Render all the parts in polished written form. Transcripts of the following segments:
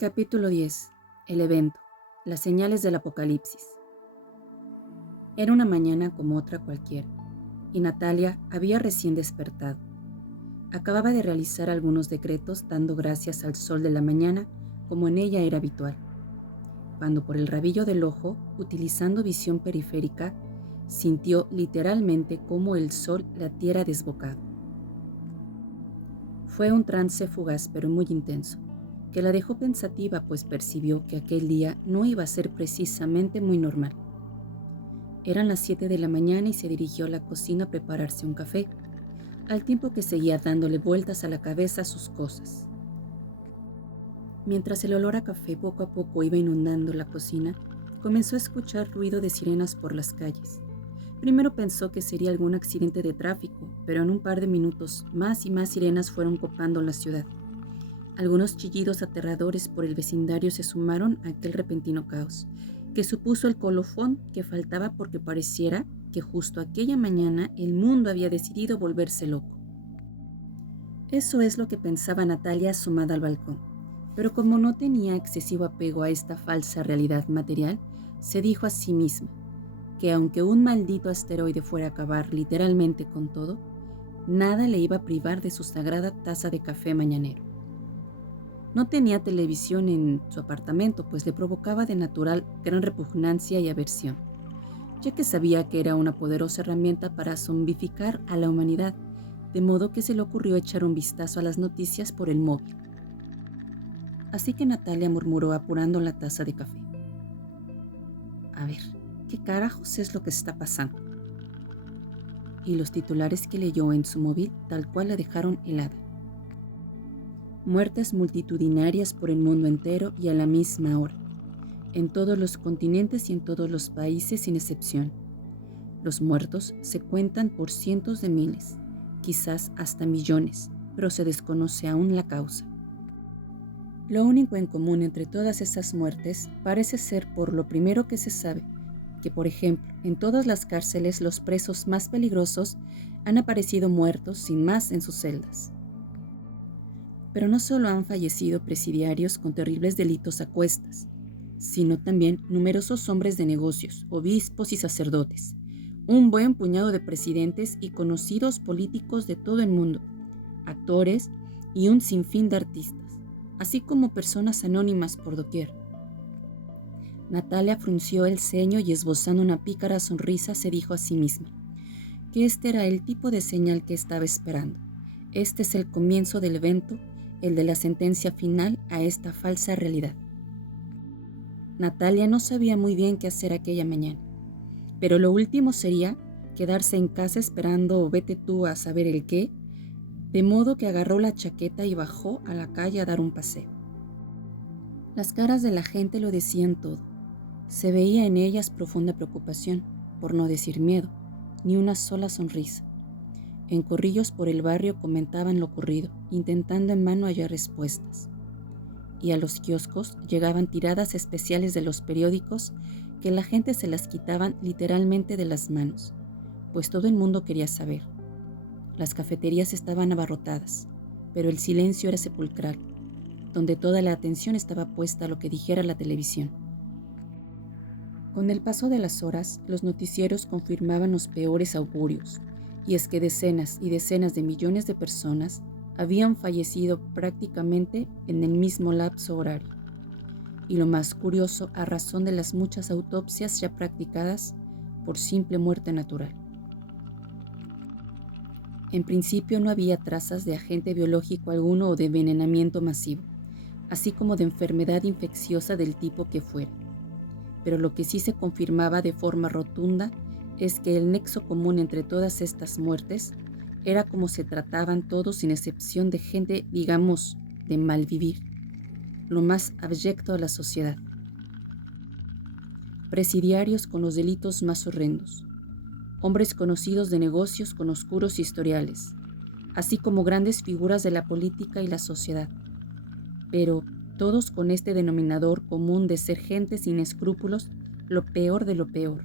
Capítulo 10. El evento. Las señales del apocalipsis. Era una mañana como otra cualquiera, y Natalia había recién despertado. Acababa de realizar algunos decretos dando gracias al sol de la mañana, como en ella era habitual, cuando por el rabillo del ojo, utilizando visión periférica, sintió literalmente cómo el sol latiera desbocado. Fue un trance fugaz pero muy intenso, que la dejó pensativa, pues percibió que aquel día no iba a ser precisamente muy normal. Eran las 7 de la mañana y se dirigió a la cocina a prepararse un café, al tiempo que seguía dándole vueltas a la cabeza sus cosas. Mientras el olor a café poco a poco iba inundando la cocina, comenzó a escuchar ruido de sirenas por las calles. Primero pensó que sería algún accidente de tráfico, pero en un par de minutos más y más sirenas fueron copando la ciudad. Algunos chillidos aterradores por el vecindario se sumaron a aquel repentino caos, que supuso el colofón que faltaba porque pareciera que justo aquella mañana el mundo había decidido volverse loco. Eso es lo que pensaba Natalia asomada al balcón, pero como no tenía excesivo apego a esta falsa realidad material, se dijo a sí misma que aunque un maldito asteroide fuera a acabar literalmente con todo, nada le iba a privar de su sagrada taza de café mañanero. No tenía televisión en su apartamento, pues le provocaba de natural gran repugnancia y aversión, ya que sabía que era una poderosa herramienta para zombificar a la humanidad, de modo que se le ocurrió echar un vistazo a las noticias por el móvil. Así que Natalia murmuró apurando la taza de café. A ver, ¿qué carajos es lo que está pasando? Y los titulares que leyó en su móvil tal cual la dejaron helada. Muertes multitudinarias por el mundo entero y a la misma hora, en todos los continentes y en todos los países sin excepción. Los muertos se cuentan por cientos de miles, quizás hasta millones, pero se desconoce aún la causa. Lo único en común entre todas esas muertes parece ser, por lo primero que se sabe, que por ejemplo, en todas las cárceles los presos más peligrosos han aparecido muertos sin más en sus celdas. Pero no solo han fallecido presidiarios con terribles delitos a cuestas, sino también numerosos hombres de negocios, obispos y sacerdotes, un buen puñado de presidentes y conocidos políticos de todo el mundo, actores y un sinfín de artistas, así como personas anónimas por doquier. Natalia frunció el ceño y esbozando una pícara sonrisa se dijo a sí misma que este era el tipo de señal que estaba esperando. Este es el comienzo del evento, el de la sentencia final a esta falsa realidad. Natalia no sabía muy bien qué hacer aquella mañana, pero lo último sería quedarse en casa esperando o vete tú a saber el qué, de modo que agarró la chaqueta y bajó a la calle a dar un paseo. Las caras de la gente lo decían todo. Se veía en ellas profunda preocupación, por no decir miedo, ni una sola sonrisa. En corrillos por el barrio comentaban lo ocurrido, intentando en vano hallar respuestas. Y a los kioscos llegaban tiradas especiales de los periódicos que la gente se las quitaban literalmente de las manos, pues todo el mundo quería saber. Las cafeterías estaban abarrotadas, pero el silencio era sepulcral, donde toda la atención estaba puesta a lo que dijera la televisión. Con el paso de las horas, los noticieros confirmaban los peores augurios, y es que decenas y decenas de millones de personas habían fallecido prácticamente en el mismo lapso horario. Y lo más curioso, a razón de las muchas autopsias ya practicadas por simple muerte natural. En principio no había trazas de agente biológico alguno o de envenenamiento masivo, así como de enfermedad infecciosa del tipo que fuera. Pero lo que sí se confirmaba de forma rotunda es que el nexo común entre todas estas muertes era como se trataban todos sin excepción de gente, digamos, de mal vivir, lo más abyecto de la sociedad. Presidiarios con los delitos más horrendos, hombres conocidos de negocios con oscuros historiales, así como grandes figuras de la política y la sociedad, pero todos con este denominador común de ser gente sin escrúpulos, lo peor de lo peor.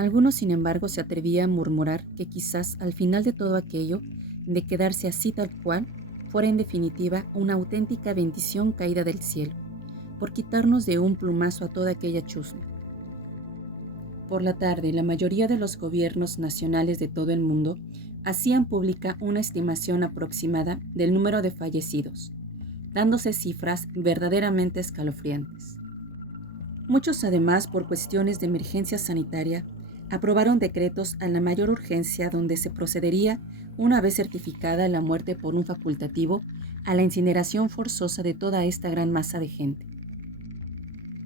Algunos, sin embargo, se atrevían a murmurar que quizás al final de todo aquello, de quedarse así tal cual, fuera en definitiva una auténtica bendición caída del cielo, por quitarnos de un plumazo a toda aquella chusma. Por la tarde, la mayoría de los gobiernos nacionales de todo el mundo hacían pública una estimación aproximada del número de fallecidos, dándose cifras verdaderamente escalofriantes. Muchos, además, por cuestiones de emergencia sanitaria, aprobaron decretos a la mayor urgencia donde se procedería, una vez certificada la muerte por un facultativo, a la incineración forzosa de toda esta gran masa de gente.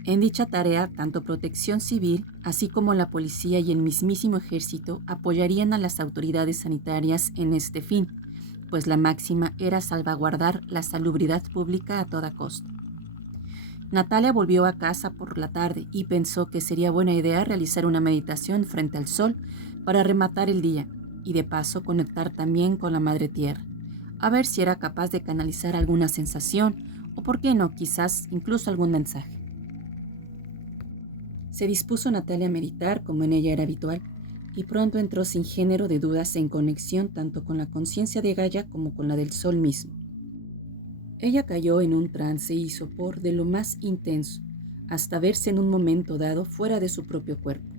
En dicha tarea, tanto Protección Civil, así como la policía y el mismísimo ejército apoyarían a las autoridades sanitarias en este fin, pues la máxima era salvaguardar la salubridad pública a toda costa. Natalia volvió a casa por la tarde y pensó que sería buena idea realizar una meditación frente al sol para rematar el día y de paso conectar también con la Madre Tierra, a ver si era capaz de canalizar alguna sensación o, por qué no, quizás incluso algún mensaje. Se dispuso Natalia a meditar como en ella era habitual y pronto entró sin género de dudas en conexión tanto con la conciencia de Gaia como con la del sol mismo. Ella cayó en un trance y sopor de lo más intenso, hasta verse en un momento dado fuera de su propio cuerpo,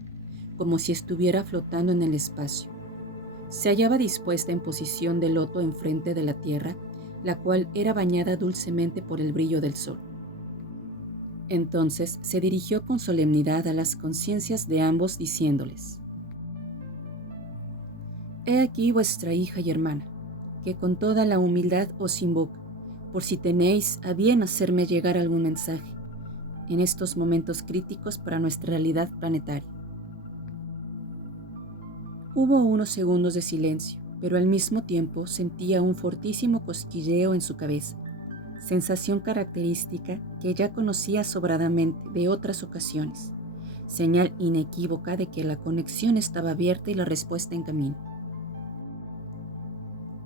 como si estuviera flotando en el espacio. Se hallaba dispuesta en posición de loto enfrente de la tierra, la cual era bañada dulcemente por el brillo del sol. Entonces se dirigió con solemnidad a las conciencias de ambos diciéndoles: «He aquí vuestra hija y hermana, que con toda la humildad os invoca, por si tenéis a bien hacerme llegar algún mensaje en estos momentos críticos para nuestra realidad planetaria». Hubo unos segundos de silencio, pero al mismo tiempo sentía un fortísimo cosquilleo en su cabeza, sensación característica que ya conocía sobradamente de otras ocasiones, señal inequívoca de que la conexión estaba abierta y la respuesta en camino.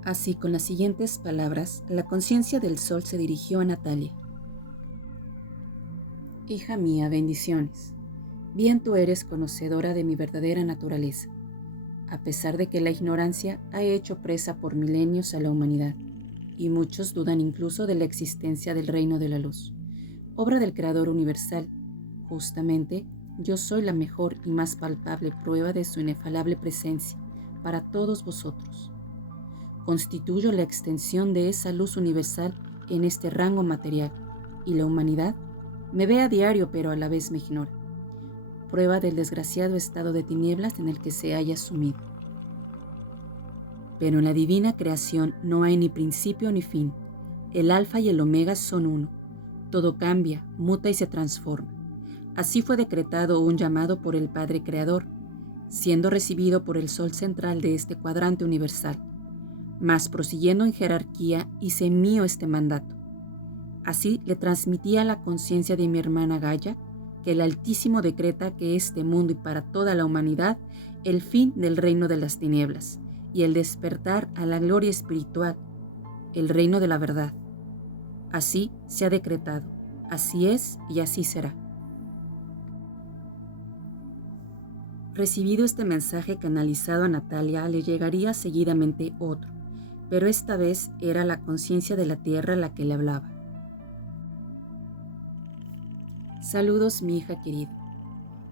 Así, con las siguientes palabras, la conciencia del sol se dirigió a Natalia. «Hija mía, bendiciones. Bien tú eres conocedora de mi verdadera naturaleza, a pesar de que la ignorancia ha hecho presa por milenios a la humanidad, y muchos dudan incluso de la existencia del reino de la luz, obra del Creador universal. Justamente, yo soy la mejor y más palpable prueba de su inefable presencia para todos vosotros. Constituyo la extensión de esa luz universal en este rango material, y la humanidad me ve a diario pero a la vez me ignora, prueba del desgraciado estado de tinieblas en el que se haya sumido. Pero en la divina creación no hay ni principio ni fin. El alfa y el omega son uno. Todo cambia, muta y se transforma. Así fue decretado un llamado por el Padre Creador, siendo recibido por el sol central de este cuadrante universal. Mas prosiguiendo en jerarquía, hice mío este mandato. Así le transmití a la conciencia de mi hermana Gaia que el Altísimo decreta que este mundo y para toda la humanidad el fin del reino de las tinieblas y el despertar a la gloria espiritual, el reino de la verdad. Así se ha decretado, así es y así será». Recibido este mensaje canalizado a Natalia, le llegaría seguidamente otro, pero esta vez era la conciencia de la tierra la que le hablaba. «Saludos, mi hija querida,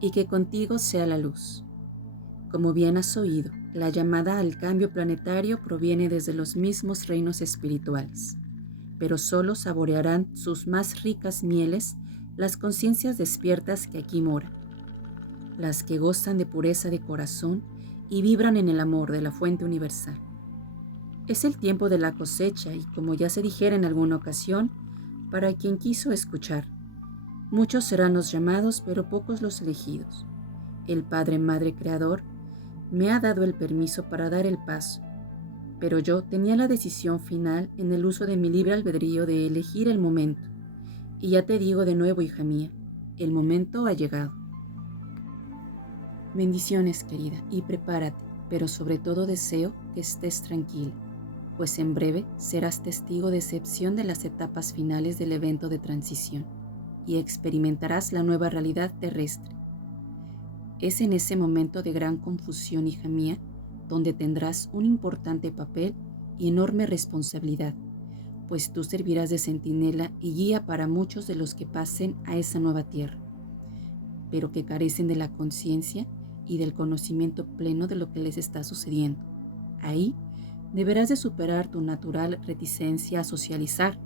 y que contigo sea la luz. Como bien has oído, la llamada al cambio planetario proviene desde los mismos reinos espirituales, pero solo saborearán sus más ricas mieles las conciencias despiertas que aquí moran, las que gozan de pureza de corazón y vibran en el amor de la fuente universal. Es el tiempo de la cosecha y, como ya se dijera en alguna ocasión, para quien quiso escuchar, muchos serán los llamados, pero pocos los elegidos. El Padre Madre Creador me ha dado el permiso para dar el paso, pero yo tenía la decisión final en el uso de mi libre albedrío de elegir el momento. Y ya te digo de nuevo, hija mía, el momento ha llegado. Bendiciones, querida, y prepárate, pero sobre todo deseo que estés tranquila, pues en breve serás testigo de excepción de las etapas finales del evento de transición y experimentarás la nueva realidad terrestre. Es en ese momento de gran confusión, hija mía, donde tendrás un importante papel y enorme responsabilidad, pues tú servirás de centinela y guía para muchos de los que pasen a esa nueva tierra, pero que carecen de la conciencia y del conocimiento pleno de lo que les está sucediendo. Ahí deberás de superar tu natural reticencia a socializar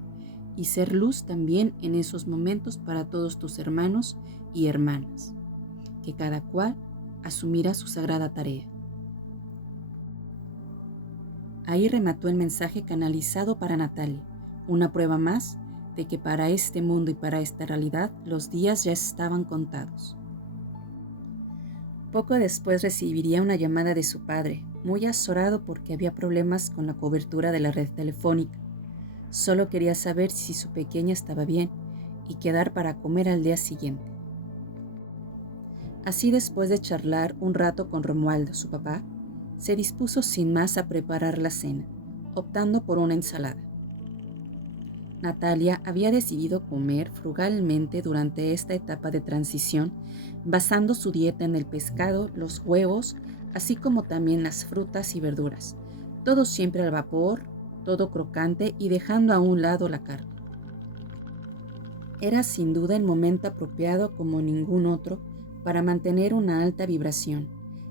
y ser luz también en esos momentos para todos tus hermanos y hermanas, que cada cual asumirá su sagrada tarea. Ahí remató el mensaje canalizado para Natalia, una prueba más de que para este mundo y para esta realidad los días ya estaban contados. Poco después recibiría una llamada de su padre, muy azorado porque había problemas con la cobertura de la red telefónica. Solo quería saber si su pequeña estaba bien y quedar para comer al día siguiente. Así, después de charlar un rato con Romualdo, su papá, se dispuso sin más a preparar la cena, optando por una ensalada. Natalia había decidido comer frugalmente durante esta etapa de transición, basando su dieta en el pescado, los huevos, así como también las frutas y verduras, todo siempre al vapor, todo crocante y dejando a un lado la carne. Era sin duda el momento apropiado como ningún otro para mantener una alta vibración,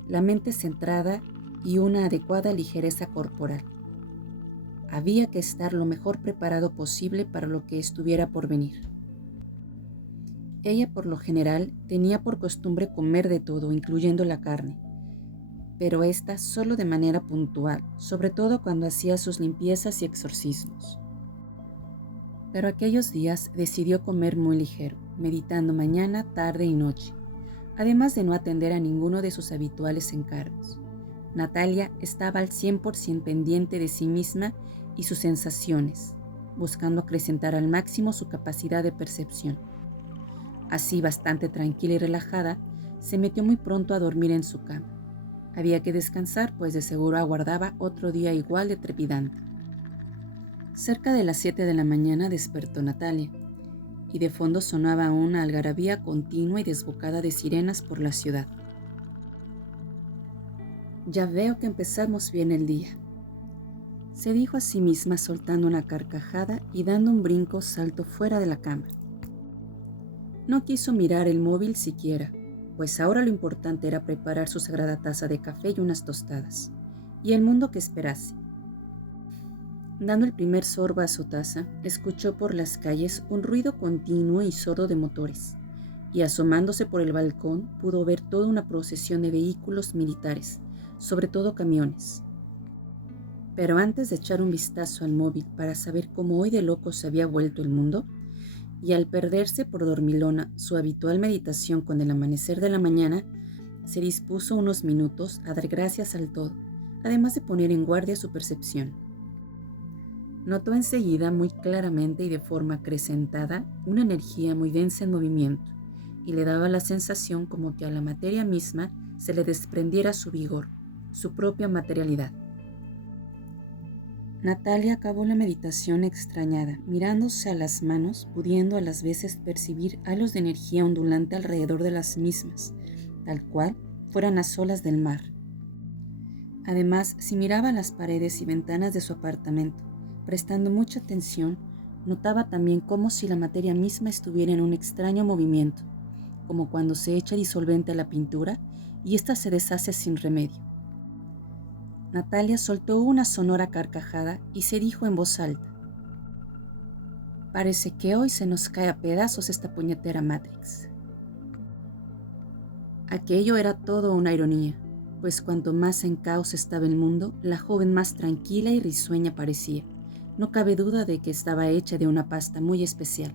la mente centrada y una adecuada ligereza corporal. Había que estar lo mejor preparado posible para lo que estuviera por venir. Ella por lo general tenía por costumbre comer de todo, incluyendo la carne, pero esta solo de manera puntual, sobre todo cuando hacía sus limpiezas y exorcismos. Pero aquellos días decidió comer muy ligero, meditando mañana, tarde y noche, además de no atender a ninguno de sus habituales encargos. Natalia estaba al 100% pendiente de sí misma y sus sensaciones, buscando acrecentar al máximo su capacidad de percepción. Así, bastante tranquila y relajada, se metió muy pronto a dormir en su cama. Había que descansar, pues de seguro aguardaba otro día igual de trepidante. Cerca de las 7 de la mañana despertó Natalia, y de fondo sonaba una algarabía continua y desbocada de sirenas por la ciudad. Ya veo que empezamos bien el día, se dijo a sí misma soltando una carcajada y dando un brinco salto fuera de la cama. No quiso mirar el móvil siquiera, pues ahora lo importante era preparar su sagrada taza de café y unas tostadas, y el mundo que esperase. Dando el primer sorbo a su taza, escuchó por las calles un ruido continuo y sordo de motores, y asomándose por el balcón pudo ver toda una procesión de vehículos militares, sobre todo camiones. Pero antes de echar un vistazo al móvil para saber cómo hoy de loco se había vuelto el mundo, y al perderse por dormilona su habitual meditación con el amanecer de la mañana, se dispuso unos minutos a dar gracias al todo, además de poner en guardia su percepción. Notó enseguida muy claramente y de forma acrecentada una energía muy densa en movimiento, y le daba la sensación como que a la materia misma se le desprendiera su vigor, su propia materialidad. Natalia acabó la meditación extrañada, mirándose a las manos, pudiendo a las veces percibir halos de energía ondulante alrededor de las mismas, tal cual fueran las olas del mar. Además, si miraba las paredes y ventanas de su apartamento, prestando mucha atención, notaba también como si la materia misma estuviera en un extraño movimiento, como cuando se echa disolvente a la pintura y ésta se deshace sin remedio. Natalia soltó una sonora carcajada y se dijo en voz alta: «Parece que hoy se nos cae a pedazos esta puñetera Matrix». Aquello era todo una ironía, pues cuanto más en caos estaba el mundo, la joven más tranquila y risueña parecía. No cabe duda de que estaba hecha de una pasta muy especial.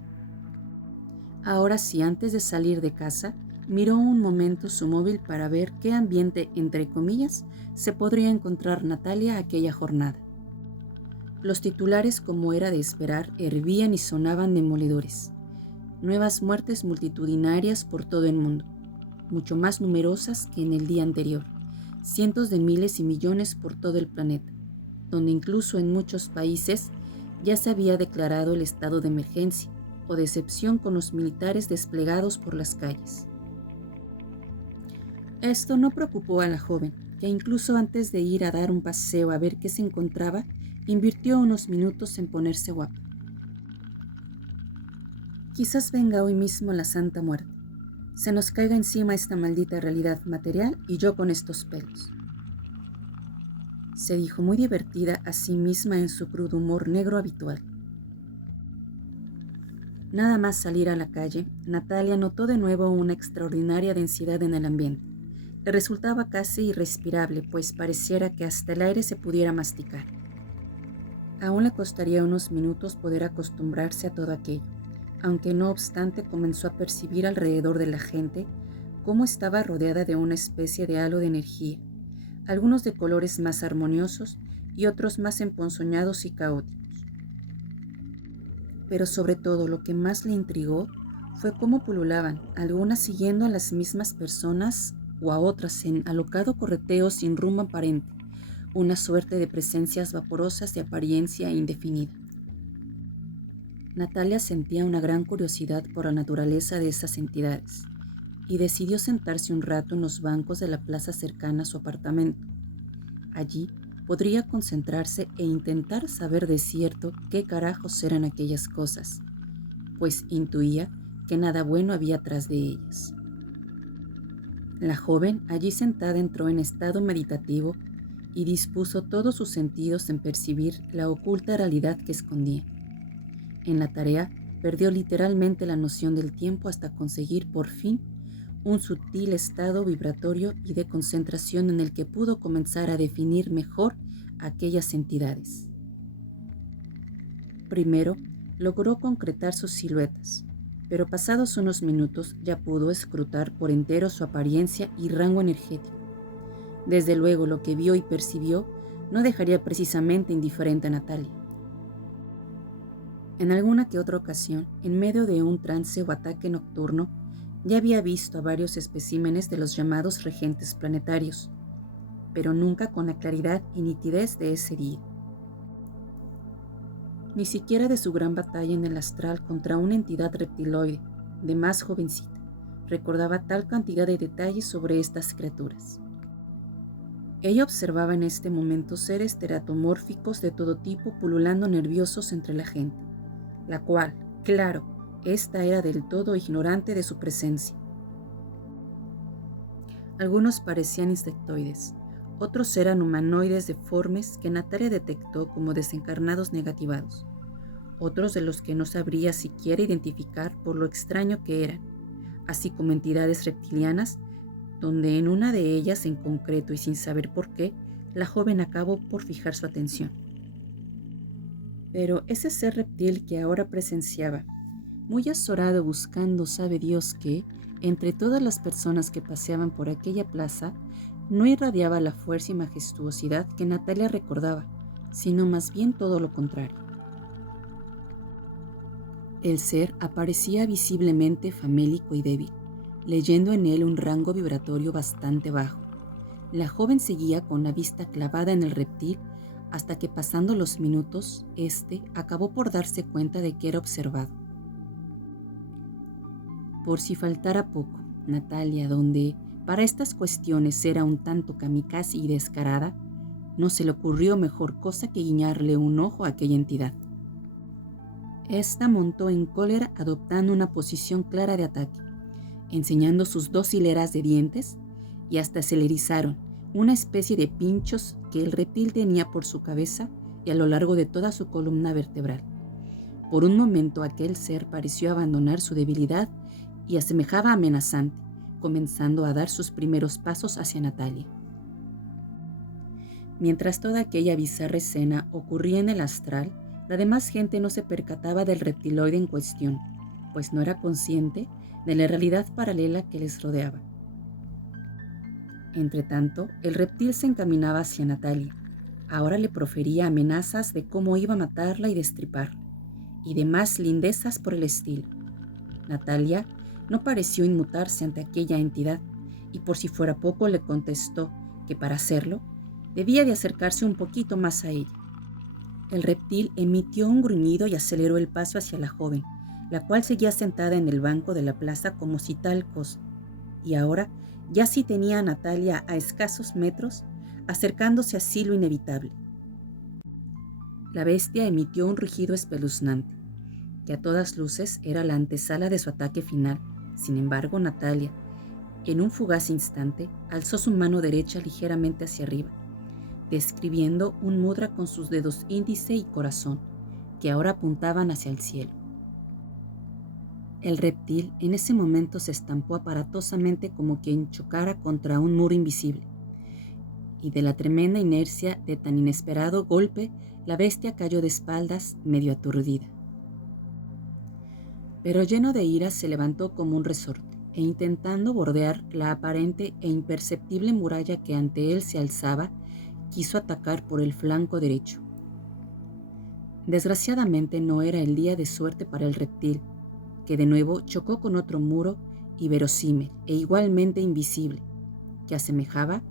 Ahora sí, antes de salir de casa, miró un momento su móvil para ver qué ambiente, entre comillas, se podría encontrar Natalia aquella jornada. Los titulares, como era de esperar, hervían y sonaban demoledores. Nuevas muertes multitudinarias por todo el mundo, mucho más numerosas que en el día anterior, cientos de miles y millones por todo el planeta, donde incluso en muchos países ya se había declarado el estado de emergencia o de excepción con los militares desplegados por las calles. Esto no preocupó a la joven, que incluso antes de ir a dar un paseo a ver qué se encontraba, invirtió unos minutos en ponerse guapa. Quizás venga hoy mismo la Santa Muerte. Se nos caiga encima esta maldita realidad material y yo con estos pelos. Se dijo muy divertida a sí misma en su crudo humor negro habitual. Nada más salir a la calle, Natalia notó de nuevo una extraordinaria densidad en el ambiente. Le resultaba casi irrespirable, pues pareciera que hasta el aire se pudiera masticar. Aún le costaría unos minutos poder acostumbrarse a todo aquello, aunque no obstante comenzó a percibir alrededor de la gente cómo estaba rodeada de una especie de halo de energía, algunos de colores más armoniosos y otros más emponzoñados y caóticos. Pero sobre todo lo que más le intrigó fue cómo pululaban, algunas siguiendo a las mismas personas o a otras en alocado correteo sin rumbo aparente, una suerte de presencias vaporosas de apariencia indefinida. Natalia sentía una gran curiosidad por la naturaleza de esas entidades y decidió sentarse un rato en los bancos de la plaza cercana a su apartamento. Allí podría concentrarse e intentar saber de cierto qué carajos eran aquellas cosas, pues intuía que nada bueno había tras de ellas. La joven, allí sentada, entró en estado meditativo y dispuso todos sus sentidos en percibir la oculta realidad que escondía. En la tarea, perdió literalmente la noción del tiempo hasta conseguir por fin un sutil estado vibratorio y de concentración en el que pudo comenzar a definir mejor aquellas entidades. Primero, logró concretar sus siluetas, pero pasados unos minutos ya pudo escrutar por entero su apariencia y rango energético. Desde luego, lo que vio y percibió no dejaría precisamente indiferente a Natalia. En alguna que otra ocasión, en medio de un trance o ataque nocturno, ya había visto a varios especímenes de los llamados regentes planetarios, pero nunca con la claridad y nitidez de ese día. Ni siquiera de su gran batalla en el astral contra una entidad reptiloide, de más jovencita, recordaba tal cantidad de detalles sobre estas criaturas. Ella observaba en este momento seres teratomórficos de todo tipo pululando nerviosos entre la gente, la cual, claro, esta era del todo ignorante de su presencia. Algunos parecían insectoides, otros eran humanoides deformes que Natalia detectó como desencarnados negativados, otros de los que no sabría siquiera identificar por lo extraño que eran, así como entidades reptilianas, donde en una de ellas en concreto y sin saber por qué, la joven acabó por fijar su atención. Pero ese ser reptil que ahora presenciaba, muy azorado buscando sabe Dios qué, entre todas las personas que paseaban por aquella plaza, no irradiaba la fuerza y majestuosidad que Natalia recordaba, sino más bien todo lo contrario. El ser aparecía visiblemente famélico y débil, leyendo en él un rango vibratorio bastante bajo. La joven seguía con la vista clavada en el reptil hasta que, pasando los minutos, éste acabó por darse cuenta de que era observado. Por si faltara poco, Natalia, donde para estas cuestiones era un tanto kamikaze y descarada, no se le ocurrió mejor cosa que guiñarle un ojo a aquella entidad. Esta montó en cólera adoptando una posición clara de ataque, enseñando sus 2 hileras de dientes, y hasta se le erizaron una especie de pinchos que el reptil tenía por su cabeza y a lo largo de toda su columna vertebral. Por un momento aquel ser pareció abandonar su debilidad y asemejaba amenazante, comenzando a dar sus primeros pasos hacia Natalia. Mientras toda aquella bizarra escena ocurría en el astral, la demás gente no se percataba del reptiloide en cuestión, pues no era consciente de la realidad paralela que les rodeaba. Entretanto, el reptil se encaminaba hacia Natalia. Ahora le profería amenazas de cómo iba a matarla y destriparla, y demás lindezas por el estilo. Natalia no pareció inmutarse ante aquella entidad, y por si fuera poco le contestó que para hacerlo debía de acercarse un poquito más a ella. El reptil emitió un gruñido y aceleró el paso hacia la joven, la cual seguía sentada en el banco de la plaza como si tal cosa, y ahora ya sí tenía a Natalia a escasos metros, acercándose así lo inevitable. La bestia emitió un rugido espeluznante. que a todas luces era la antesala de su ataque final. Sin embargo, Natalia, en un fugaz instante, alzó su mano derecha ligeramente hacia arriba, describiendo un mudra con sus dedos índice y corazón, que ahora apuntaban hacia el cielo. El reptil en ese momento se estampó aparatosamente como quien chocara contra un muro invisible, y de la tremenda inercia de tan inesperado golpe, la bestia cayó de espaldas, medio aturdida. Pero lleno de ira se levantó como un resorte, e intentando bordear la aparente e imperceptible muralla que ante él se alzaba, quiso atacar por el flanco derecho. Desgraciadamente no era el día de suerte para el reptil, que de nuevo chocó con otro muro inverosímil e igualmente invisible, que asemejaba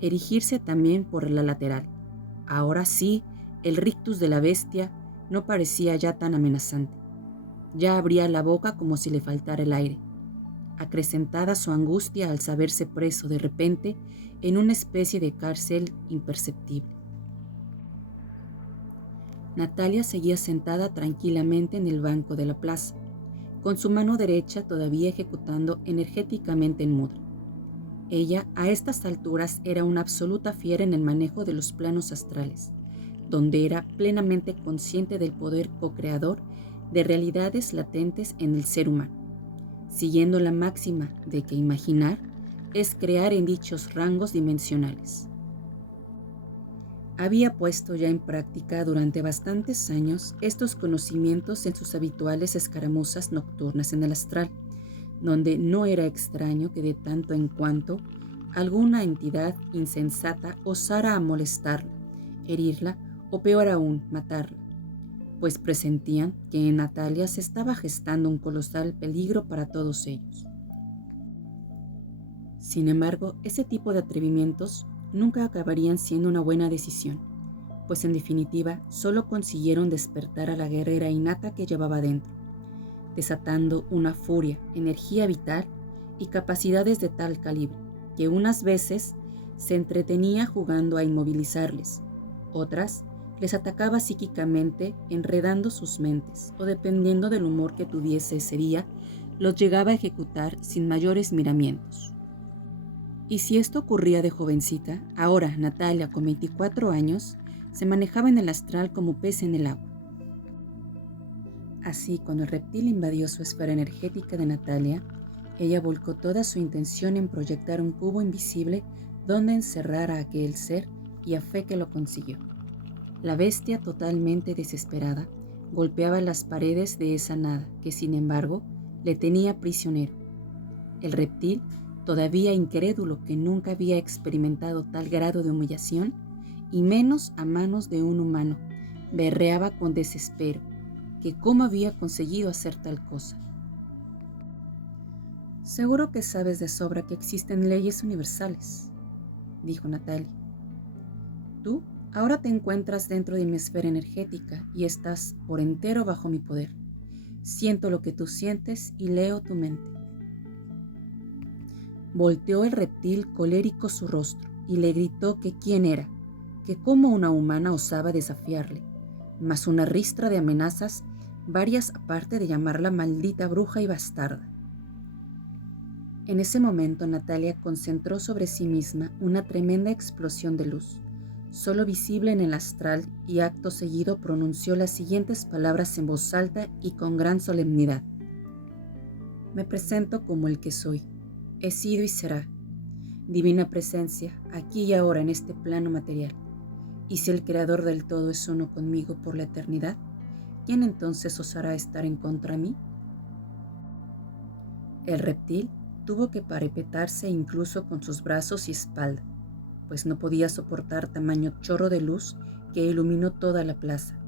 erigirse también por la lateral. Ahora sí, el rictus de la bestia no parecía ya tan amenazante. Ya abría la boca como si le faltara el aire, acrecentada su angustia al saberse preso de repente en una especie de cárcel imperceptible. Natalia seguía sentada tranquilamente en el banco de la plaza, con su mano derecha todavía ejecutando energéticamente el mudra. Ella, a estas alturas, era una absoluta fiera en el manejo de los planos astrales, donde era plenamente consciente del poder co-creador de realidades latentes en el ser humano, siguiendo la máxima de que imaginar es crear en dichos rangos dimensionales. Había puesto ya en práctica durante bastantes años estos conocimientos en sus habituales escaramuzas nocturnas en el astral, donde no era extraño que de tanto en cuanto alguna entidad insensata osara a molestarla, herirla o peor aún, matarla, pues presentían que en Natalia se estaba gestando un colosal peligro para todos ellos. Sin embargo, ese tipo de atrevimientos nunca acabarían siendo una buena decisión, pues en definitiva solo consiguieron despertar a la guerrera innata que llevaba dentro, desatando una furia, energía vital y capacidades de tal calibre que unas veces se entretenía jugando a inmovilizarles, otras les atacaba psíquicamente enredando sus mentes o dependiendo del humor que tuviese ese día, los llegaba a ejecutar sin mayores miramientos. Y si esto ocurría de jovencita, ahora Natalia, con 24 años, se manejaba en el astral como pez en el agua. Así, cuando el reptil invadió su esfera energética de Natalia, ella volcó toda su intención en proyectar un cubo invisible donde encerrar a aquel ser, y a fe que lo consiguió. La bestia, totalmente desesperada, golpeaba las paredes de esa nada que, sin embargo, le tenía prisionero. El reptil, todavía incrédulo que nunca había experimentado tal grado de humillación, y menos a manos de un humano, berreaba con desespero que cómo había conseguido hacer tal cosa. «Seguro que sabes de sobra que existen leyes universales», dijo Natalia. «Tú ahora te encuentras dentro de mi esfera energética y estás por entero bajo mi poder. Siento lo que tú sientes y leo tu mente». Volteó el reptil colérico su rostro y le gritó que quién era, que cómo una humana osaba desafiarle, mas una ristra de amenazas, varias aparte de llamarla maldita bruja y bastarda. En ese momento Natalia concentró sobre sí misma una tremenda explosión de luz, solo visible en el astral, y acto seguido pronunció las siguientes palabras en voz alta y con gran solemnidad. «Me presento como el que soy. He sido y será, divina presencia, aquí y ahora en este plano material. Y si el creador del todo es uno conmigo por la eternidad, ¿quién entonces osará estar en contra mí?». El reptil tuvo que parapetarse incluso con sus brazos y espalda, pues no podía soportar tamaño chorro de luz que iluminó toda la plaza,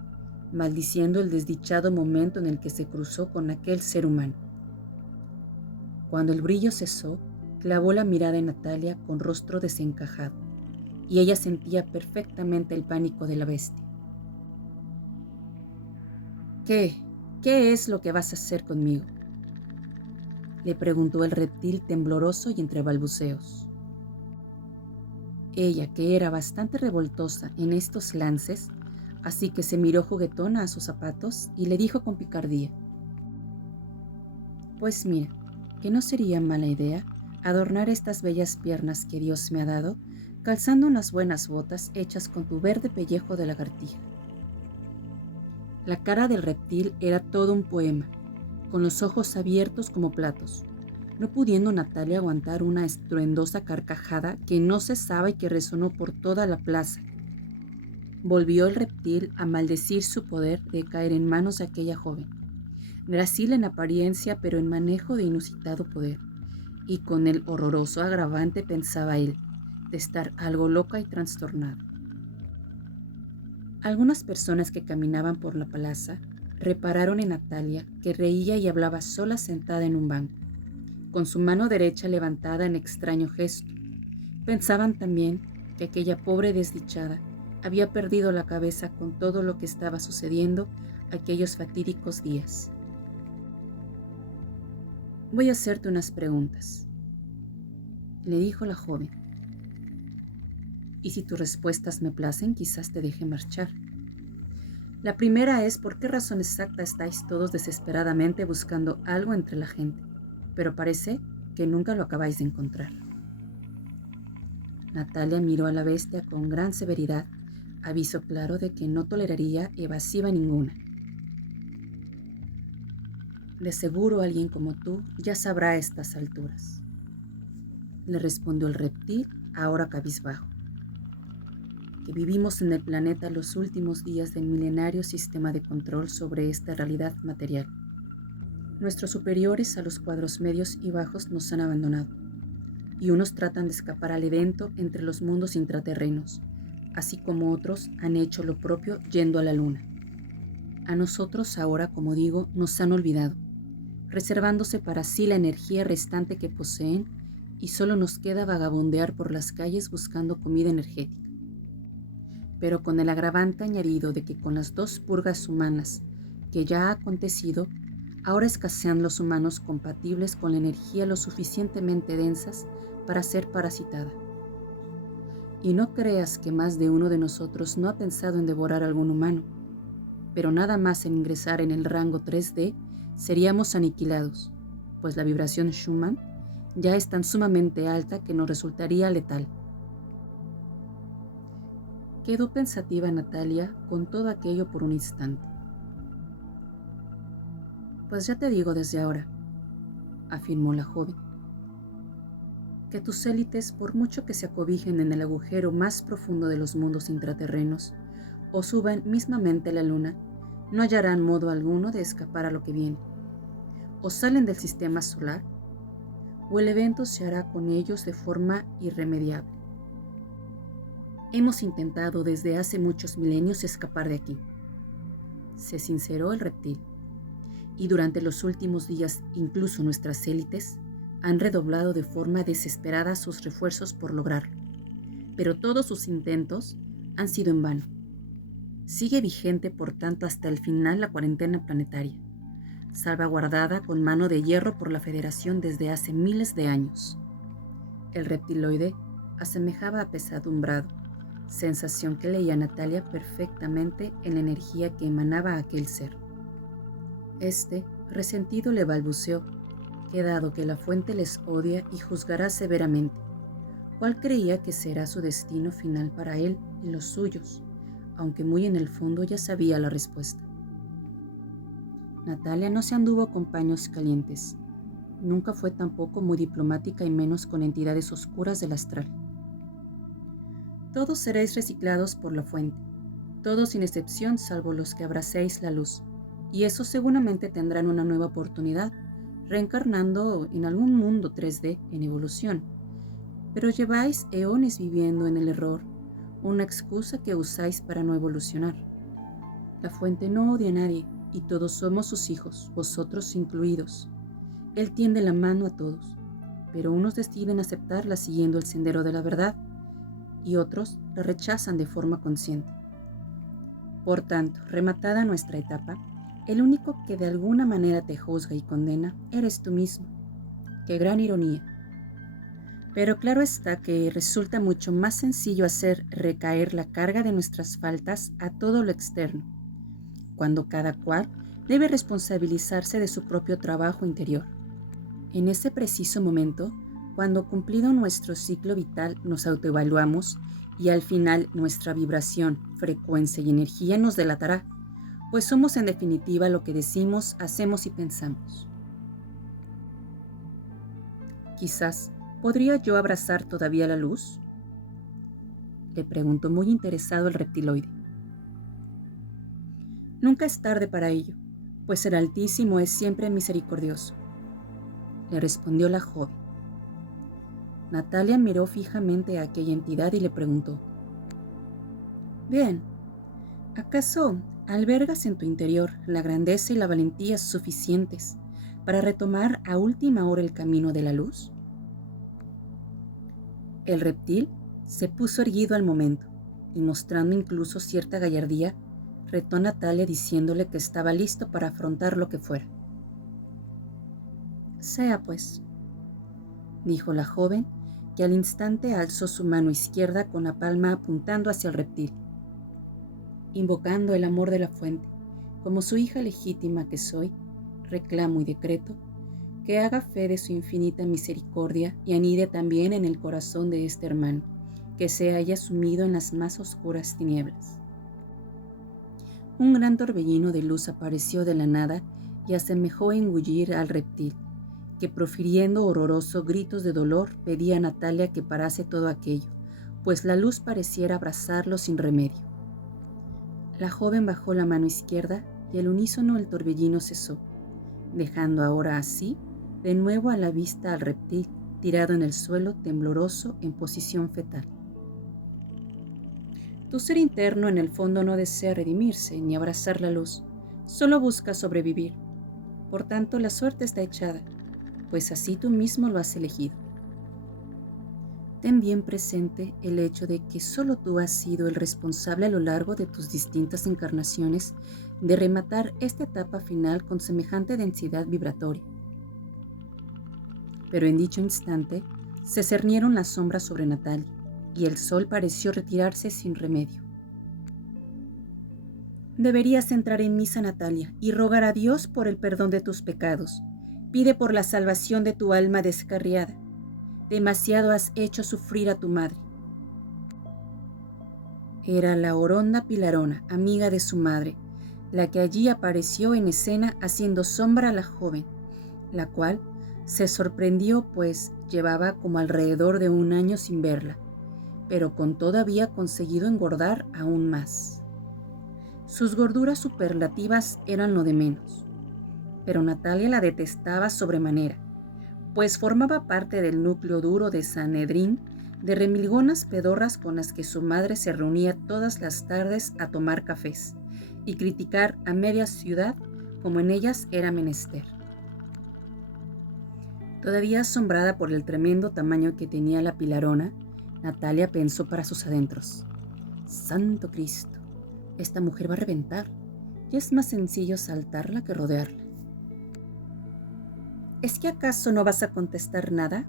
maldiciendo el desdichado momento en el que se cruzó con aquel ser humano. Cuando el brillo cesó, clavó la mirada en Natalia con rostro desencajado, y ella sentía perfectamente el pánico de la bestia. «¿Qué es lo que vas a hacer conmigo?», le preguntó el reptil tembloroso y entre balbuceos. Ella, que era bastante revoltosa en estos lances, así que se miró juguetona a sus zapatos y le dijo con picardía: «Pues mira, que no sería mala idea adornar estas bellas piernas que Dios me ha dado calzando unas buenas botas hechas con tu verde pellejo de lagartija». La cara del reptil era todo un poema, con los ojos abiertos como platos, no pudiendo Natalia aguantar una estruendosa carcajada que no cesaba y que resonó por toda la plaza. Volvió el reptil a maldecir su poder de caer en manos de aquella joven, grácil en apariencia pero en manejo de inusitado poder, y con el horroroso agravante, pensaba él, de estar algo loca y trastornada. Algunas personas que caminaban por la plaza repararon en Natalia, que reía y hablaba sola sentada en un banco, con su mano derecha levantada en extraño gesto. Pensaban también que aquella pobre desdichada había perdido la cabeza con todo lo que estaba sucediendo aquellos fatídicos días. «Voy a hacerte unas preguntas», le dijo la joven, «y si tus respuestas me placen, quizás te deje marchar. La primera es por qué razón exacta estáis todos desesperadamente buscando algo entre la gente, pero parece que nunca lo acabáis de encontrar». Natalia miró a la bestia con gran severidad, aviso claro de que no toleraría evasiva ninguna. «De seguro alguien como tú ya sabrá a estas alturas», le respondió el reptil, ahora cabizbajo, «que vivimos en el planeta los últimos días del milenario sistema de control sobre esta realidad material. Nuestros superiores a los cuadros medios y bajos nos han abandonado, y unos tratan de escapar al evento entre los mundos intraterrenos, así como otros han hecho lo propio yendo a la luna. A nosotros ahora, como digo, nos han olvidado, reservándose para sí la energía restante que poseen, y solo nos queda vagabundear por las calles buscando comida energética. Pero con el agravante añadido de que con las 2 purgas humanas que ya ha acontecido, ahora escasean los humanos compatibles con la energía lo suficientemente densas para ser parasitada. Y no creas que más de uno de nosotros no ha pensado en devorar a algún humano, pero nada más en ingresar en el rango 3D seríamos aniquilados, pues la vibración Schumann ya es tan sumamente alta que nos resultaría letal. Quedó pensativa Natalia con todo aquello por un instante. «Pues ya te digo desde ahora», afirmó la joven, «que tus élites, por mucho que se acobijen en el agujero más profundo de los mundos intraterrenos o suban mismamente a la luna, no hallarán modo alguno de escapar a lo que viene. O salen del sistema solar, o el evento se hará con ellos de forma irremediable. Hemos intentado desde hace muchos milenios escapar de aquí», se sinceró el reptil, «y durante los últimos días incluso nuestras élites han redoblado de forma desesperada sus refuerzos por lograrlo, pero todos sus intentos han sido en vano. Sigue vigente, por tanto, hasta el final la cuarentena planetaria, salvaguardada con mano de hierro por la Federación desde hace miles de años». El reptiloide asemejaba apesadumbrado, sensación que leía Natalia perfectamente en la energía que emanaba aquel ser. Resentido, le balbuceó que dado que la fuente les odia y juzgará severamente, ¿cuál creía que será su destino final para él y los suyos? Aunque muy en el fondo ya sabía la respuesta. Natalia no se anduvo con paños calientes. Nunca fue tampoco muy diplomática y menos con entidades oscuras del astral. «Todos seréis reciclados por la fuente, todos sin excepción salvo los que abracéis la luz, y esos seguramente tendrán una nueva oportunidad, reencarnando en algún mundo 3D en evolución. Pero lleváis eones viviendo en el error, una excusa que usáis para no evolucionar. La fuente no odia a nadie, y todos somos sus hijos, vosotros incluidos. Él tiende la mano a todos, pero unos deciden aceptarla siguiendo el sendero de la verdad, y otros la rechazan de forma consciente. Por tanto, rematada nuestra etapa, el único que de alguna manera te juzga y condena eres tú mismo. ¡Qué gran ironía! Pero claro está que resulta mucho más sencillo hacer recaer la carga de nuestras faltas a todo lo externo, cuando cada cual debe responsabilizarse de su propio trabajo interior. En ese preciso momento, cuando cumplido nuestro ciclo vital nos autoevaluamos y al final nuestra vibración, frecuencia y energía nos delatará, pues somos en definitiva lo que decimos, hacemos y pensamos. Quizás, ¿podría yo abrazar todavía la luz?, le preguntó muy interesado el reptiloide. Nunca es tarde para ello, pues el Altísimo es siempre misericordioso, le respondió la joven. Natalia miró fijamente a aquella entidad y le preguntó: Bien, ¿acaso albergas en tu interior la grandeza y la valentía suficientes para retomar a última hora el camino de la luz? El reptil se puso erguido al momento y, mostrando incluso cierta gallardía, retó a Natalia diciéndole que estaba listo para afrontar lo que fuera. Sea pues, dijo la joven, que al instante alzó su mano izquierda con la palma apuntando hacia el reptil, invocando el amor de la fuente, como su hija legítima que soy, reclamo y decreto que haga fe de su infinita misericordia y anide también en el corazón de este hermano, que se haya sumido en las más oscuras tinieblas. Un gran torbellino de luz apareció de la nada y asemejó engullir al reptil, que profiriendo horrorosos gritos de dolor pedía a Natalia que parase todo aquello, pues la luz pareciera abrazarlo sin remedio. La joven bajó la mano izquierda y al unísono el torbellino cesó, dejando ahora así de nuevo a la vista al reptil tirado en el suelo tembloroso en posición fetal. Tu ser interno en el fondo no desea redimirse ni abrazar la luz, solo busca sobrevivir. Por tanto, la suerte está echada, pues así tú mismo lo has elegido. Ten bien presente el hecho de que solo tú has sido el responsable a lo largo de tus distintas encarnaciones de rematar esta etapa final con semejante densidad vibratoria. Pero en dicho instante se cernieron las sombras sobre Natalia y el sol pareció retirarse sin remedio. Deberías entrar en misa, Natalia, y rogar a Dios por el perdón de tus pecados. Pide por la salvación de tu alma descarriada. Demasiado has hecho sufrir a tu madre. Era la Oronda Pilarona, amiga de su madre, la que allí apareció en escena haciendo sombra a la joven, la cual se sorprendió pues llevaba como alrededor de 1 año sin verla, pero con todo había conseguido engordar aún más. Sus gorduras superlativas eran lo de menos, pero Natalia la detestaba sobremanera, pues formaba parte del núcleo duro de Sanedrín, de remilgonas pedorras con las que su madre se reunía todas las tardes a tomar cafés y criticar a media ciudad como en ellas era menester. Todavía asombrada por el tremendo tamaño que tenía la Pilarona, Natalia pensó para sus adentros: ¡Santo Cristo! Esta mujer va a reventar, y es más sencillo saltarla que rodearla. ¿Es que acaso no vas a contestar nada?,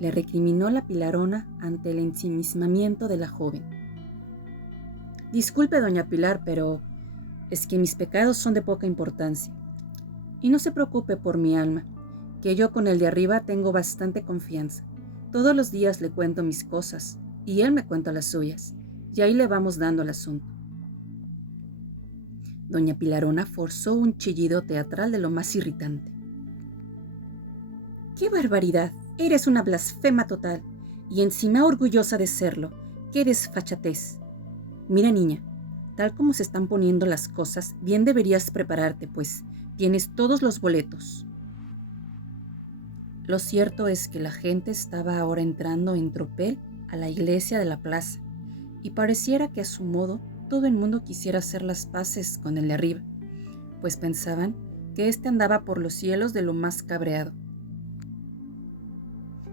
le recriminó la Pilarona ante el ensimismamiento de la joven. Disculpe, doña Pilar, pero es que mis pecados son de poca importancia. Y no se preocupe por mi alma, que yo con el de arriba tengo bastante confianza. Todos los días le cuento mis cosas, y él me cuenta las suyas, y ahí le vamos dando el asunto. Doña Pilarona forzó un chillido teatral de lo más irritante. ¡Qué barbaridad! Eres una blasfema total, y encima orgullosa de serlo. ¡Qué desfachatez! Mira, niña, tal como se están poniendo las cosas, bien deberías prepararte, pues tienes todos los boletos. Lo cierto es que la gente estaba ahora entrando en tropel a la iglesia de la plaza, y pareciera que a su modo todo el mundo quisiera hacer las paces con el de arriba, pues pensaban que éste andaba por los cielos de lo más cabreado.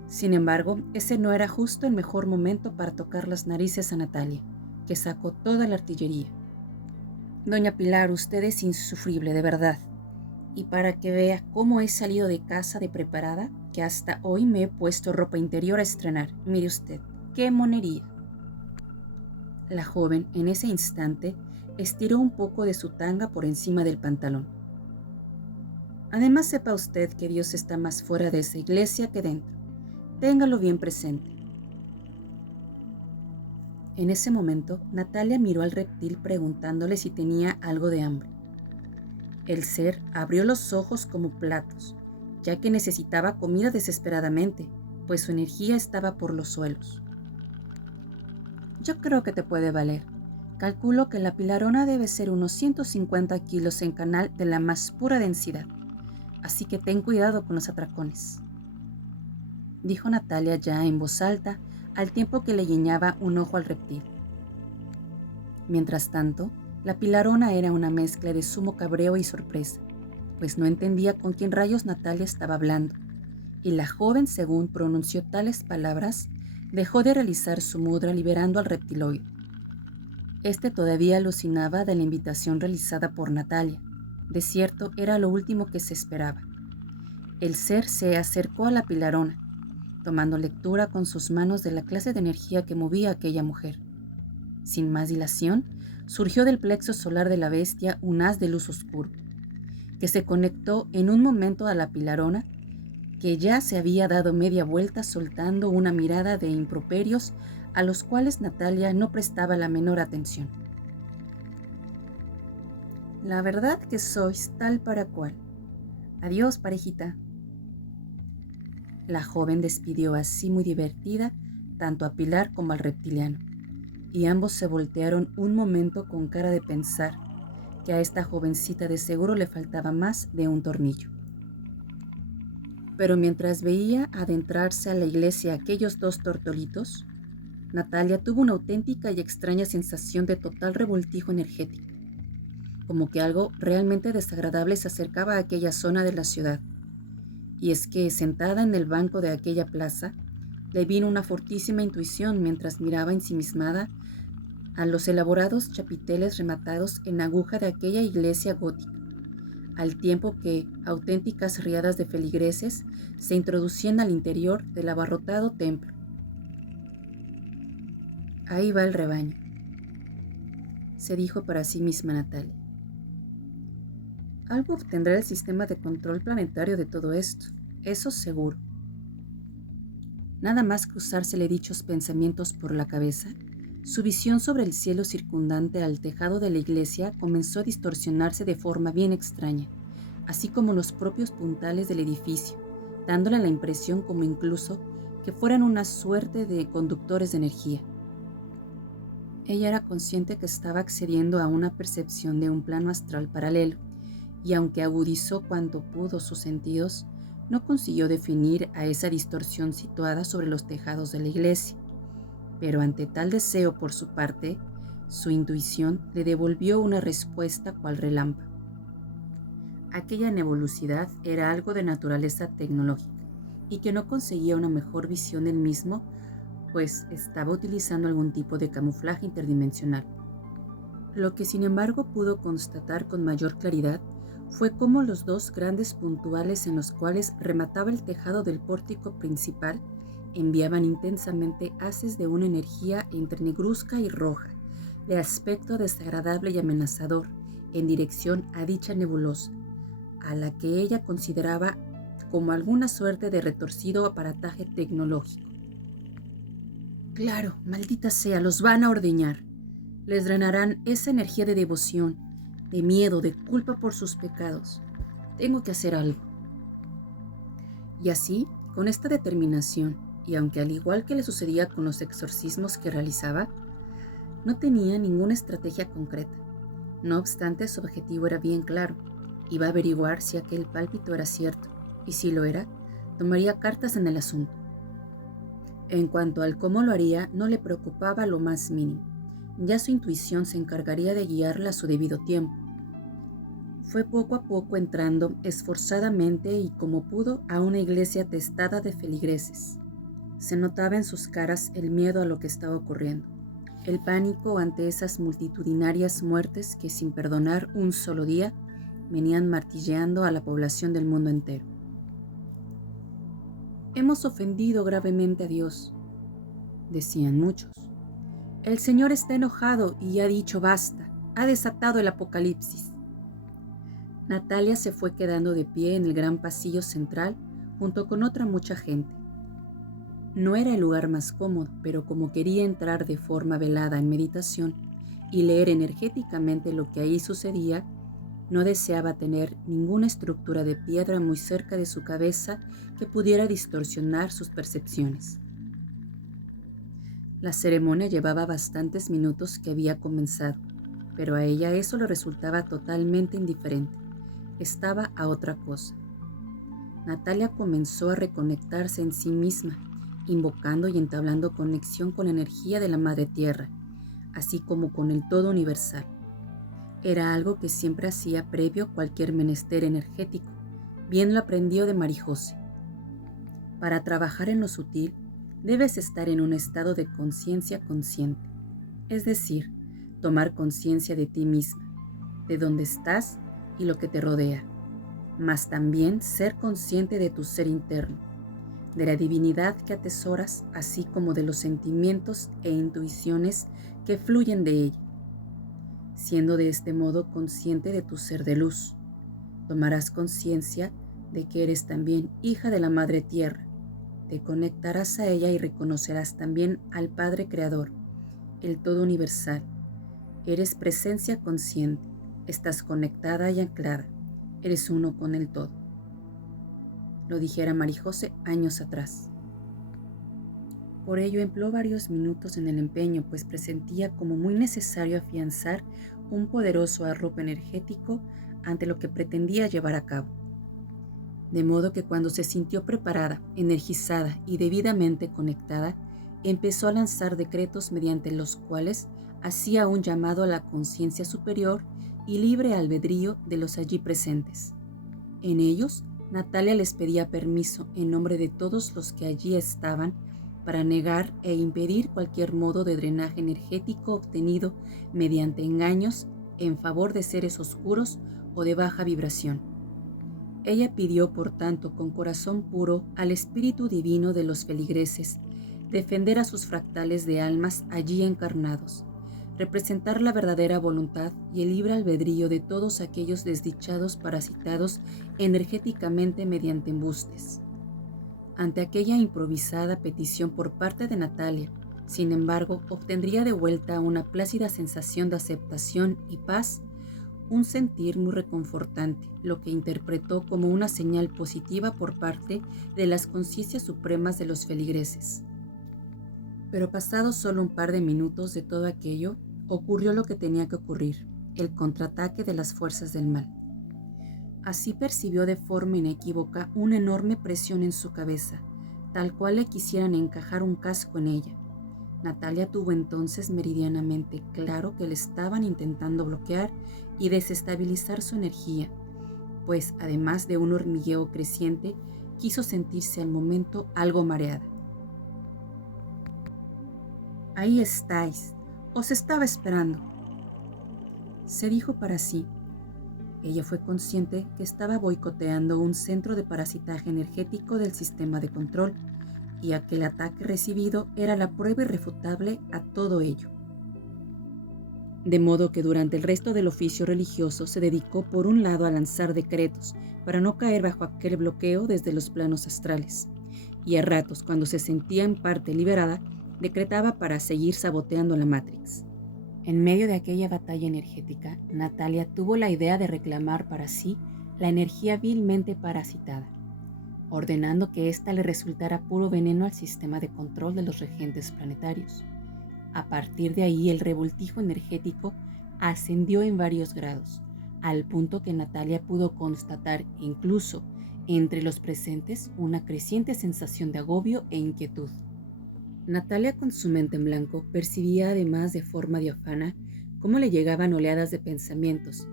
Sin embargo, ese no era justo el mejor momento para tocar las narices a Natalia, que sacó toda la artillería. Doña Pilar, usted es insufrible, de verdad. Y para que vea cómo he salido de casa de preparada, que hasta hoy me he puesto ropa interior a estrenar. Mire usted, qué monería. La joven, en ese instante, estiró un poco de su tanga por encima del pantalón. Además, sepa usted que Dios está más fuera de esa iglesia que dentro. Téngalo bien presente. En ese momento, Natalia miró al reptil preguntándole si tenía algo de hambre. El ser abrió los ojos como platos, ya que necesitaba comida desesperadamente, pues su energía estaba por los suelos. Yo creo que te puede valer. Calculo que la pilarona debe ser unos 150 kilos en canal de la más pura densidad, así que ten cuidado con los atracones, dijo Natalia ya en voz alta, al tiempo que le guiñaba un ojo al reptil. Mientras tanto, la pilarona era una mezcla de sumo cabreo y sorpresa, pues no entendía con quién rayos Natalia estaba hablando, y la joven, según pronunció tales palabras, dejó de realizar su mudra liberando al reptiloide. Este todavía alucinaba de la invitación realizada por Natalia. De cierto, era lo último que se esperaba. El ser se acercó a la pilarona, tomando lectura con sus manos de la clase de energía que movía a aquella mujer. Sin más dilación, surgió del plexo solar de la bestia un haz de luz oscuro, que se conectó en un momento a la pilarona, que ya se había dado media vuelta soltando una mirada de improperios a los cuales Natalia no prestaba la menor atención. La verdad que sois tal para cual. Adiós, parejita. La joven despidió así muy divertida tanto a Pilar como al reptiliano, y ambos se voltearon un momento con cara de pensar que a esta jovencita de seguro le faltaba más de un tornillo. Pero mientras veía adentrarse a la iglesia aquellos dos tortolitos, Natalia tuvo una auténtica y extraña sensación de total revoltijo energético, como que algo realmente desagradable se acercaba a aquella zona de la ciudad. Y es que, sentada en el banco de aquella plaza, le vino una fortísima intuición mientras miraba ensimismada a los elaborados chapiteles rematados en aguja de aquella iglesia gótica, al tiempo que auténticas riadas de feligreses se introducían al interior del abarrotado templo. Ahí va el rebaño, se dijo para sí misma Natalia. Algo obtendrá el sistema de control planetario de todo esto, eso seguro. Nada más cruzársele dichos pensamientos por la cabeza, su visión sobre el cielo circundante al tejado de la iglesia comenzó a distorsionarse de forma bien extraña, así como los propios puntales del edificio, dándole la impresión como incluso que fueran una suerte de conductores de energía. Ella era consciente que estaba accediendo a una percepción de un plano astral paralelo, y aunque agudizó cuanto pudo sus sentidos, no consiguió definir a esa distorsión situada sobre los tejados de la iglesia. Pero ante tal deseo por su parte, su intuición le devolvió una respuesta cual relámpago. Aquella nebulosidad era algo de naturaleza tecnológica y que no conseguía una mejor visión del mismo, pues estaba utilizando algún tipo de camuflaje interdimensional. Lo que sin embargo pudo constatar con mayor claridad fue cómo los dos grandes puntuales en los cuales remataba el tejado del pórtico principal enviaban intensamente haces de una energía entre negruzca y roja, de aspecto desagradable y amenazador, en dirección a dicha nebulosa, a la que ella consideraba como alguna suerte de retorcido aparataje tecnológico. Claro, maldita sea, los van a ordeñar. Les drenarán esa energía de devoción, de miedo, de culpa por sus pecados. Tengo que hacer algo. Y así, con esta determinación, y aunque al igual que le sucedía con los exorcismos que realizaba, no tenía ninguna estrategia concreta. No obstante, su objetivo era bien claro. Iba a averiguar si aquel pálpito era cierto, y si lo era, tomaría cartas en el asunto. En cuanto al cómo lo haría, no le preocupaba lo más mínimo. Ya su intuición se encargaría de guiarla a su debido tiempo. Fue poco a poco entrando esforzadamente y como pudo a una iglesia atestada de feligreses. Se notaba en sus caras el miedo a lo que estaba ocurriendo, el pánico ante esas multitudinarias muertes que sin perdonar un solo día venían martilleando a la población del mundo entero. Hemos ofendido gravemente a Dios, decían muchos. El Señor está enojado y ha dicho basta, ha desatado el apocalipsis. Natalia se fue quedando de pie en el gran pasillo central junto con otra mucha gente. No era el lugar más cómodo, pero como quería entrar de forma velada en meditación y leer energéticamente lo que ahí sucedía, no deseaba tener ninguna estructura de piedra muy cerca de su cabeza que pudiera distorsionar sus percepciones. La ceremonia llevaba bastantes minutos que había comenzado, pero a ella eso le resultaba totalmente indiferente. Estaba a otra cosa. Natalia comenzó a reconectarse en sí misma, invocando y entablando conexión con la energía de la Madre Tierra, así como con el todo universal. Era algo que siempre hacía previo a cualquier menester energético. Bien lo aprendió de Marijose. Para trabajar en lo sutil, debes estar en un estado de conciencia consciente, es decir, tomar conciencia de ti misma, de dónde estás y lo que te rodea, mas también ser consciente de tu ser interno, de la divinidad que atesoras, así como de los sentimientos e intuiciones que fluyen de ella. Siendo de este modo consciente de tu ser de luz, tomarás conciencia de que eres también hija de la Madre Tierra. Te conectarás a ella y reconocerás también al Padre Creador, el todo universal. Eres presencia consciente, estás conectada y anclada, eres uno con el todo. Lo dijera Marijose años atrás. Por ello empleó varios minutos en el empeño, pues presentía como muy necesario afianzar un poderoso arrope energético ante lo que pretendía llevar a cabo. De modo que cuando se sintió preparada, energizada y debidamente conectada, empezó a lanzar decretos mediante los cuales hacía un llamado a la conciencia superior y libre albedrío de los allí presentes. En ellos, Natalia les pedía permiso en nombre de todos los que allí estaban para negar e impedir cualquier modo de drenaje energético obtenido mediante engaños en favor de seres oscuros o de baja vibración. Ella pidió, por tanto, con corazón puro al Espíritu Divino de los feligreses, defender a sus fractales de almas allí encarnados, representar la verdadera voluntad y el libre albedrío de todos aquellos desdichados parasitados energéticamente mediante embustes. Ante aquella improvisada petición por parte de Natalia, sin embargo, obtendría de vuelta una plácida sensación de aceptación y paz, un sentir muy reconfortante, lo que interpretó como una señal positiva por parte de las conciencias supremas de los feligreses. Pero pasados solo un par de minutos de todo aquello, ocurrió lo que tenía que ocurrir, el contraataque de las fuerzas del mal. Así percibió de forma inequívoca una enorme presión en su cabeza, tal cual le quisieran encajar un casco en ella. Natalia tuvo entonces meridianamente claro que le estaban intentando bloquear y desestabilizar su energía, pues además de un hormigueo creciente, quiso sentirse al momento algo mareada. Ahí estáis, os estaba esperando, se dijo para sí. Ella fue consciente que estaba boicoteando un centro de parasitaje energético del sistema de control, y aquel ataque recibido era la prueba irrefutable a todo ello. De modo que durante el resto del oficio religioso se dedicó por un lado a lanzar decretos para no caer bajo aquel bloqueo desde los planos astrales, y a ratos, cuando se sentía en parte liberada, decretaba para seguir saboteando la Matrix. En medio de aquella batalla energética, Natalia tuvo la idea de reclamar para sí la energía vilmente parasitada, ordenando que ésta le resultara puro veneno al sistema de control de los regentes planetarios. A partir de ahí, el revoltijo energético ascendió en varios grados, al punto que Natalia pudo constatar incluso entre los presentes una creciente sensación de agobio e inquietud. Natalia, con su mente en blanco, percibía además de forma diáfana cómo le llegaban oleadas de pensamientos,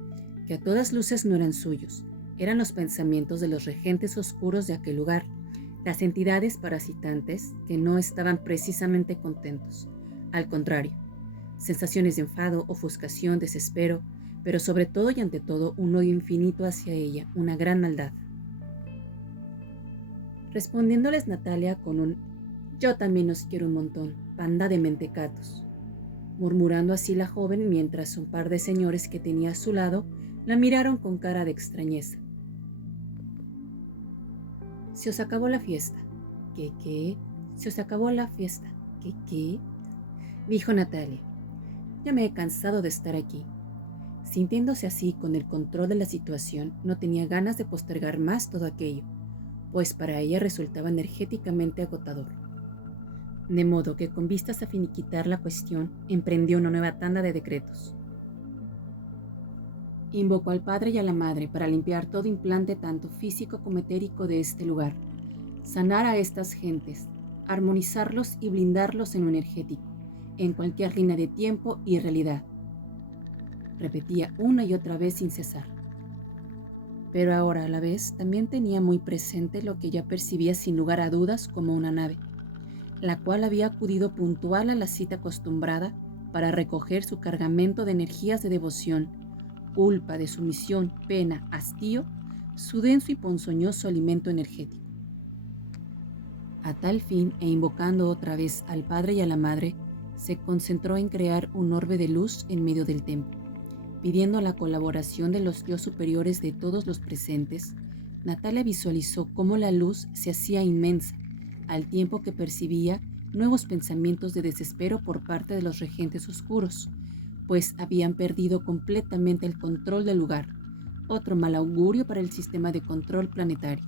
que a todas luces no eran suyos, eran los pensamientos de los regentes oscuros de aquel lugar, las entidades parasitantes que no estaban precisamente contentos. Al contrario, sensaciones de enfado, ofuscación, desespero, pero sobre todo y ante todo un odio infinito hacia ella, una gran maldad. Respondiéndoles Natalia con un «Yo también os quiero un montón, panda de mentecatos», murmurando así la joven mientras un par de señores que tenía a su lado la miraron con cara de extrañeza. «Se os acabó la fiesta». ¿Qué? «Se os acabó la fiesta». ¿Qué? Dijo Natalia. «Ya me he cansado de estar aquí». Sintiéndose así con el control de la situación, no tenía ganas de postergar más todo aquello, pues para ella resultaba energéticamente agotador. De modo que con vistas a finiquitar la cuestión, emprendió una nueva tanda de decretos. Invocó al padre y a la madre para limpiar todo implante tanto físico como etérico de este lugar, sanar a estas gentes, armonizarlos y blindarlos en lo energético, en cualquier línea de tiempo y realidad. Repetía una y otra vez sin cesar. Pero ahora a la vez también tenía muy presente lo que ya percibía sin lugar a dudas como una nave, la cual había acudido puntual a la cita acostumbrada para recoger su cargamento de energías de devoción, culpa, de sumisión, pena, hastío, su denso y ponzoñoso alimento energético. A tal fin, e invocando otra vez al padre y a la madre, se concentró en crear un orbe de luz en medio del templo. Pidiendo la colaboración de los dios superiores de todos los presentes, Natalia visualizó cómo la luz se hacía inmensa, al tiempo que percibía nuevos pensamientos de desespero por parte de los regentes oscuros, pues habían perdido completamente el control del lugar, otro mal augurio para el sistema de control planetario.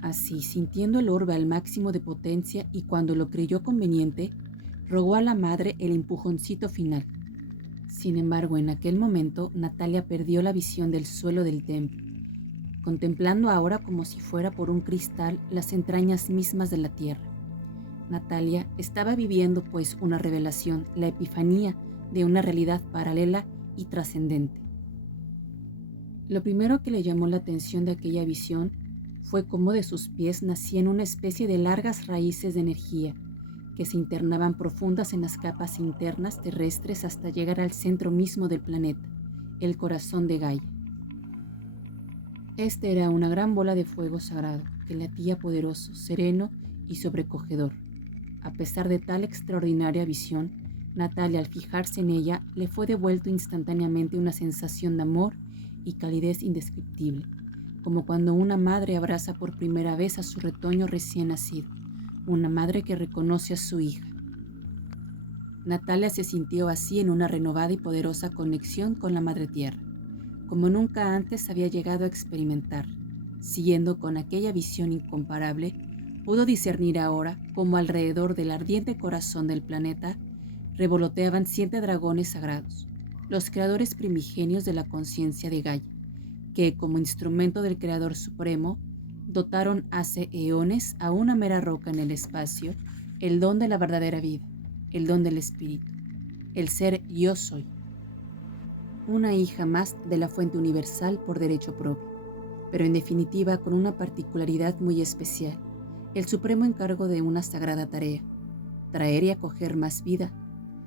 Así, sintiendo el orbe al máximo de potencia y cuando lo creyó conveniente, rogó a la madre el empujoncito final. Sin embargo, en aquel momento, Natalia perdió la visión del suelo del templo, contemplando ahora como si fuera por un cristal las entrañas mismas de la tierra. Natalia estaba viviendo pues una revelación, la epifanía de una realidad paralela y trascendente. Lo primero que le llamó la atención de aquella visión fue cómo de sus pies nacían una especie de largas raíces de energía, que se internaban profundas en las capas internas terrestres hasta llegar al centro mismo del planeta, el corazón de Gaia. Este era una gran bola de fuego sagrado que latía poderoso, sereno y sobrecogedor. A pesar de tal extraordinaria visión, Natalia, al fijarse en ella, le fue devuelto instantáneamente una sensación de amor y calidez indescriptible, como cuando una madre abraza por primera vez a su retoño recién nacido, una madre que reconoce a su hija. Natalia se sintió así en una renovada y poderosa conexión con la Madre Tierra, como nunca antes había llegado a experimentar. Siguiendo con aquella visión incomparable, pudo discernir ahora cómo alrededor del ardiente corazón del planeta revoloteaban 7 dragones sagrados, los creadores primigenios de la conciencia de Gaia, que como instrumento del Creador Supremo, dotaron hace eones a una mera roca en el espacio el don de la verdadera vida, el don del espíritu, el ser yo soy. Una hija más de la fuente universal por derecho propio, pero en definitiva con una particularidad muy especial, el supremo encargo de una sagrada tarea, traer y acoger más vida,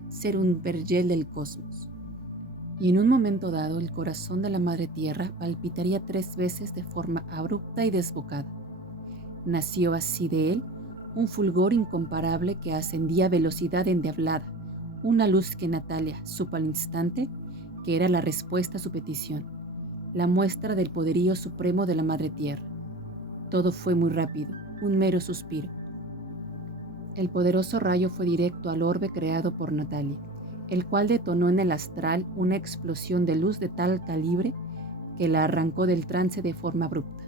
ser un vergel del cosmos. Y en un momento dado el corazón de la Madre Tierra palpitaría 3 veces de forma abrupta y desbocada. Nació así de él un fulgor incomparable que ascendía a velocidad endiablada, una luz que Natalia supo al instante que era la respuesta a su petición, la muestra del poderío supremo de la Madre Tierra. Todo fue muy rápido, un mero suspiro. El poderoso rayo fue directo al orbe creado por Natalia, el cual detonó en el astral una explosión de luz de tal calibre que la arrancó del trance de forma abrupta.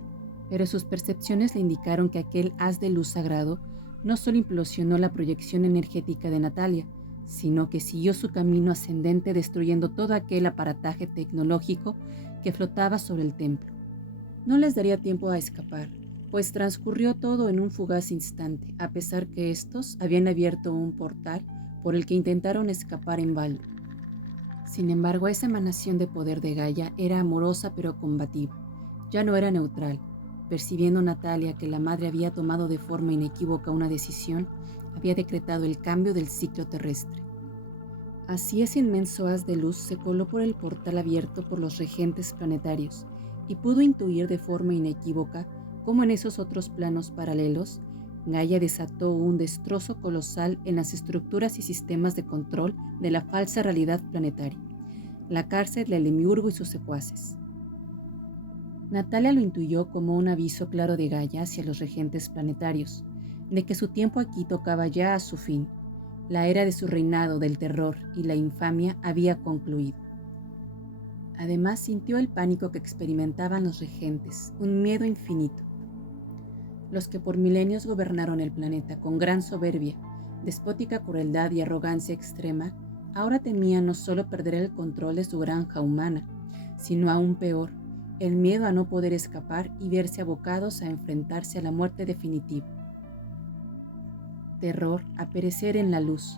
Pero sus percepciones le indicaron que aquel haz de luz sagrado no solo implosionó la proyección energética de Natalia, sino que siguió su camino ascendente destruyendo todo aquel aparataje tecnológico que flotaba sobre el templo. No les daría tiempo a escapar, pues transcurrió todo en un fugaz instante, a pesar que estos habían abierto un portal por el que intentaron escapar en balde. Sin embargo, esa emanación de poder de Gaia era amorosa pero combativa, ya no era neutral. Percibiendo Natalia que la madre había tomado de forma inequívoca una decisión, había decretado el cambio del ciclo terrestre. Así ese inmenso haz de luz se coló por el portal abierto por los regentes planetarios y pudo intuir de forma inequívoca cómo en esos otros planos paralelos Gaia desató un destrozo colosal en las estructuras y sistemas de control de la falsa realidad planetaria, la cárcel del Demiurgo y sus secuaces. Natalia lo intuyó como un aviso claro de Gaia hacia los regentes planetarios, de que su tiempo aquí tocaba ya a su fin. La era de su reinado del terror y la infamia había concluido. Además sintió el pánico que experimentaban los regentes, un miedo infinito. Los que por milenios gobernaron el planeta con gran soberbia, despótica crueldad y arrogancia extrema, ahora temían no solo perder el control de su granja humana, sino aún peor, el miedo a no poder escapar y verse abocados a enfrentarse a la muerte definitiva. Terror a perecer en la luz,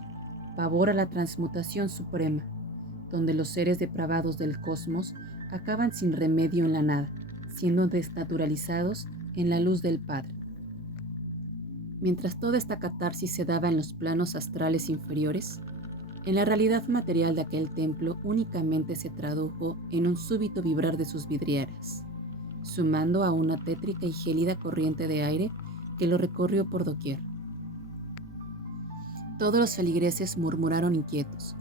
pavor a la transmutación suprema, donde los seres depravados del cosmos acaban sin remedio en la nada, siendo desnaturalizados en la luz del Padre. Mientras toda esta catarsis se daba en los planos astrales inferiores, en la realidad material de aquel templo únicamente se tradujo en un súbito vibrar de sus vidrieras, sumando a una tétrica y gélida corriente de aire que lo recorrió por doquier. Todos los feligreses murmuraron inquietos,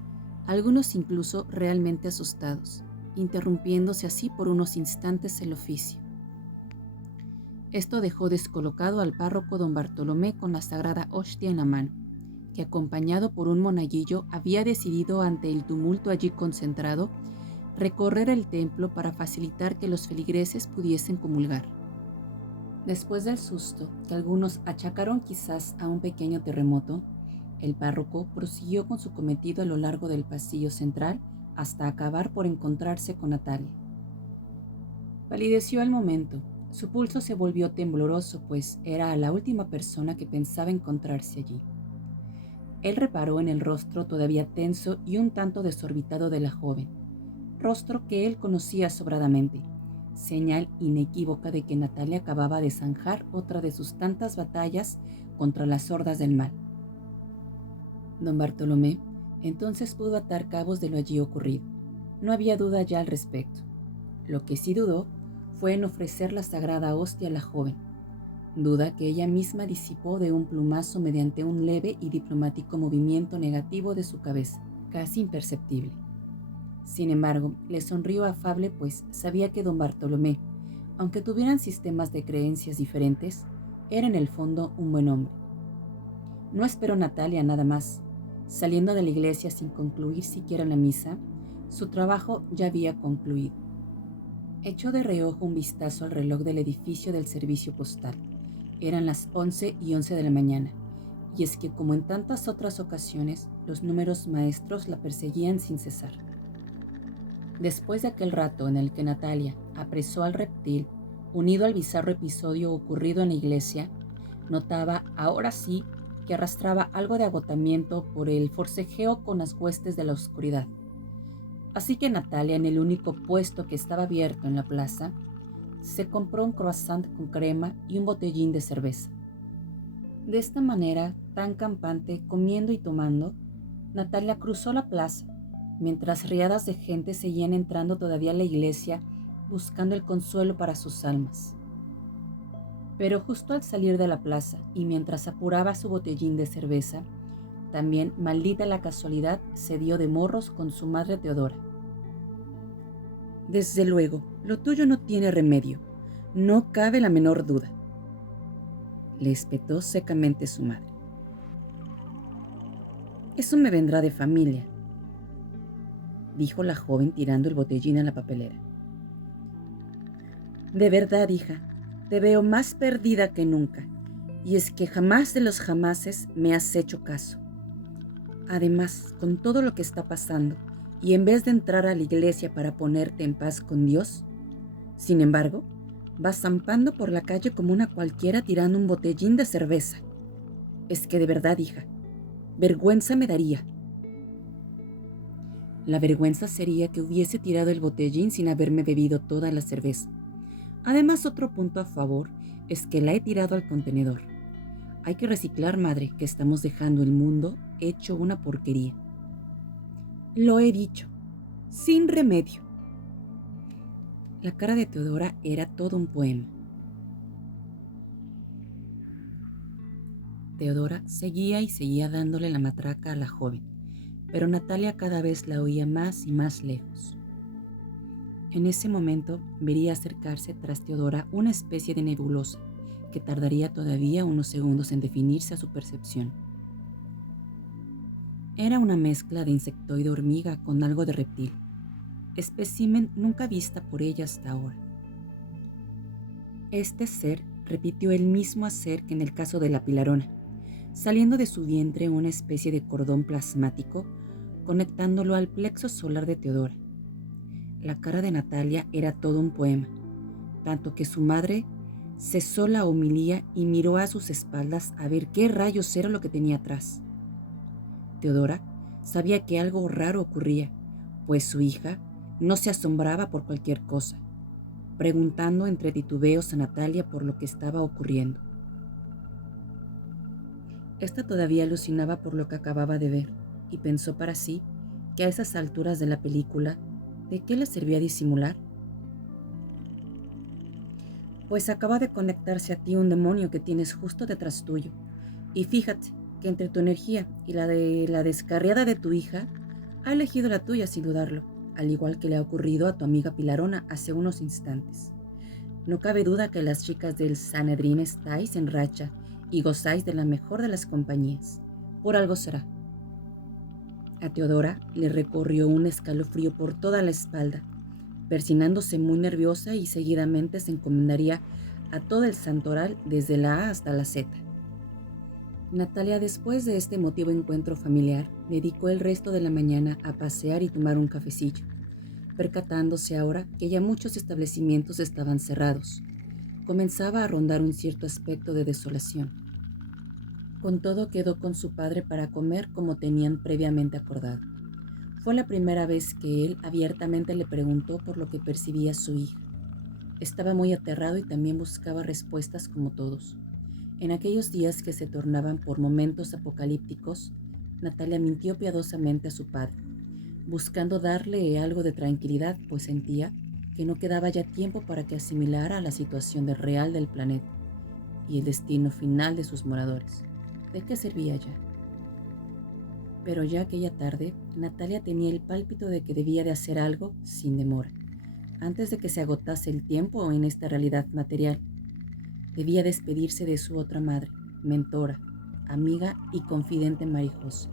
algunos incluso realmente asustados, interrumpiéndose así por unos instantes el oficio. Esto dejó descolocado al párroco don Bartolomé con la sagrada hostia en la mano, que acompañado por un monaguillo había decidido ante el tumulto allí concentrado, recorrer el templo para facilitar que los feligreses pudiesen comulgar. Después del susto, que algunos achacaron quizás a un pequeño terremoto, el párroco prosiguió con su cometido a lo largo del pasillo central hasta acabar por encontrarse con Natalia. Palideció al momento. Su pulso se volvió tembloroso, pues era la última persona que pensaba encontrarse allí. Él reparó en el rostro todavía tenso y un tanto desorbitado de la joven, rostro que él conocía sobradamente, señal inequívoca de que Natalia acababa de zanjar otra de sus tantas batallas contra las hordas del mal. Don Bartolomé entonces pudo atar cabos de lo allí ocurrido. No había duda ya al respecto. Lo que sí dudó fue en ofrecer la sagrada hostia a la joven, duda que ella misma disipó de un plumazo mediante un leve y diplomático movimiento negativo de su cabeza, casi imperceptible. Sin embargo, le sonrió afable, pues sabía que don Bartolomé, aunque tuvieran sistemas de creencias diferentes, era en el fondo un buen hombre. No esperó Natalia nada más. Saliendo de la iglesia sin concluir siquiera la misa, su trabajo ya había concluido. Echó de reojo un vistazo al reloj del edificio del servicio postal. Eran las 11:11 de la mañana, y es que, como en tantas otras ocasiones, los números maestros la perseguían sin cesar. Después de aquel rato en el que Natalia apresó al reptil, unido al bizarro episodio ocurrido en la iglesia, notaba, ahora sí, que arrastraba algo de agotamiento por el forcejeo con las huestes de la oscuridad. Así que Natalia, en el único puesto que estaba abierto en la plaza, se compró un croissant con crema y un botellín de cerveza. De esta manera, tan campante, comiendo y tomando, Natalia cruzó la plaza, mientras riadas de gente seguían entrando todavía a la iglesia buscando el consuelo para sus almas. Pero justo al salir de la plaza y mientras apuraba su botellín de cerveza, también, maldita la casualidad, se dio de morros con su madre Teodora. Desde luego, lo tuyo no tiene remedio, no cabe la menor duda, le espetó secamente su madre. Eso me vendrá de familia, dijo la joven tirando el botellín a la papelera. De verdad, hija, te veo más perdida que nunca, y es que jamás de los jamases me has hecho caso. Además, con todo lo que está pasando, y en vez de entrar a la iglesia para ponerte en paz con Dios, sin embargo, vas zampando por la calle como una cualquiera tirando un botellín de cerveza. Es que de verdad, hija, vergüenza me daría. La vergüenza sería que hubiese tirado el botellín sin haberme bebido toda la cerveza. Además, otro punto a favor es que la he tirado al contenedor. Hay que reciclar, madre, que estamos dejando el mundo hecho una porquería. Lo he dicho, sin remedio. La cara de Teodora era todo un poema. Teodora seguía y seguía dándole la matraca a la joven, pero Natalia cada vez la oía más y más lejos. En ese momento vería acercarse tras Teodora una especie de nebulosa que tardaría todavía unos segundos en definirse a su percepción. Era una mezcla de insectoide hormiga con algo de reptil, espécimen nunca vista por ella hasta ahora. Este ser repitió el mismo hacer que en el caso de la pilarona, saliendo de su vientre una especie de cordón plasmático conectándolo al plexo solar de Teodora. La cara de Natalia era todo un poema, tanto que su madre cesó la homilía y miró a sus espaldas a ver qué rayos era lo que tenía atrás. Teodora sabía que algo raro ocurría, pues su hija no se asombraba por cualquier cosa, preguntando entre titubeos a Natalia por lo que estaba ocurriendo. Esta todavía alucinaba por lo que acababa de ver y pensó para sí que a esas alturas de la película, ¿de qué le servía disimular? Pues acaba de conectarse a ti un demonio que tienes justo detrás tuyo. Y fíjate que entre tu energía y la de la descarriada de tu hija, ha elegido la tuya sin dudarlo, al igual que le ha ocurrido a tu amiga Pilarona hace unos instantes. No cabe duda que las chicas del Sanedrín estáis en racha y gozáis de la mejor de las compañías. Por algo será. A Teodora le recorrió un escalofrío por toda la espalda, persinándose muy nerviosa y seguidamente se encomendaría a todo el santoral desde la A hasta la Z. Natalia, después de este emotivo encuentro familiar, dedicó el resto de la mañana a pasear y tomar un cafecillo, percatándose ahora que ya muchos establecimientos estaban cerrados. Comenzaba a rondar un cierto aspecto de desolación. Con todo quedó con su padre para comer como tenían previamente acordado. Fue la primera vez que él abiertamente le preguntó por lo que percibía su hija. Estaba muy aterrado y también buscaba respuestas como todos. En aquellos días que se tornaban por momentos apocalípticos, Natalia mintió piadosamente a su padre, buscando darle algo de tranquilidad, pues sentía que no quedaba ya tiempo para que asimilara la situación real del planeta y el destino final de sus moradores. ¿De qué servía ya? Pero ya aquella tarde, Natalia tenía el pálpito de que debía de hacer algo sin demora, antes de que se agotase el tiempo en esta realidad material. Debía despedirse de su otra madre, mentora, amiga y confidente Marijose.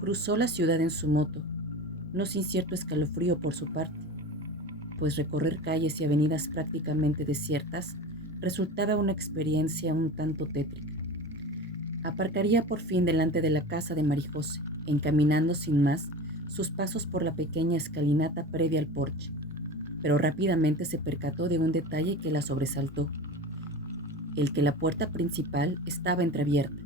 Cruzó la ciudad en su moto, no sin cierto escalofrío por su parte, pues recorrer calles y avenidas prácticamente desiertas resultaba una experiencia un tanto tétrica. Aparcaría por fin delante de la casa de Marijose, encaminando sin más sus pasos por la pequeña escalinata previa al porche, pero rápidamente se percató de un detalle que la sobresaltó, el que la puerta principal estaba entreabierta.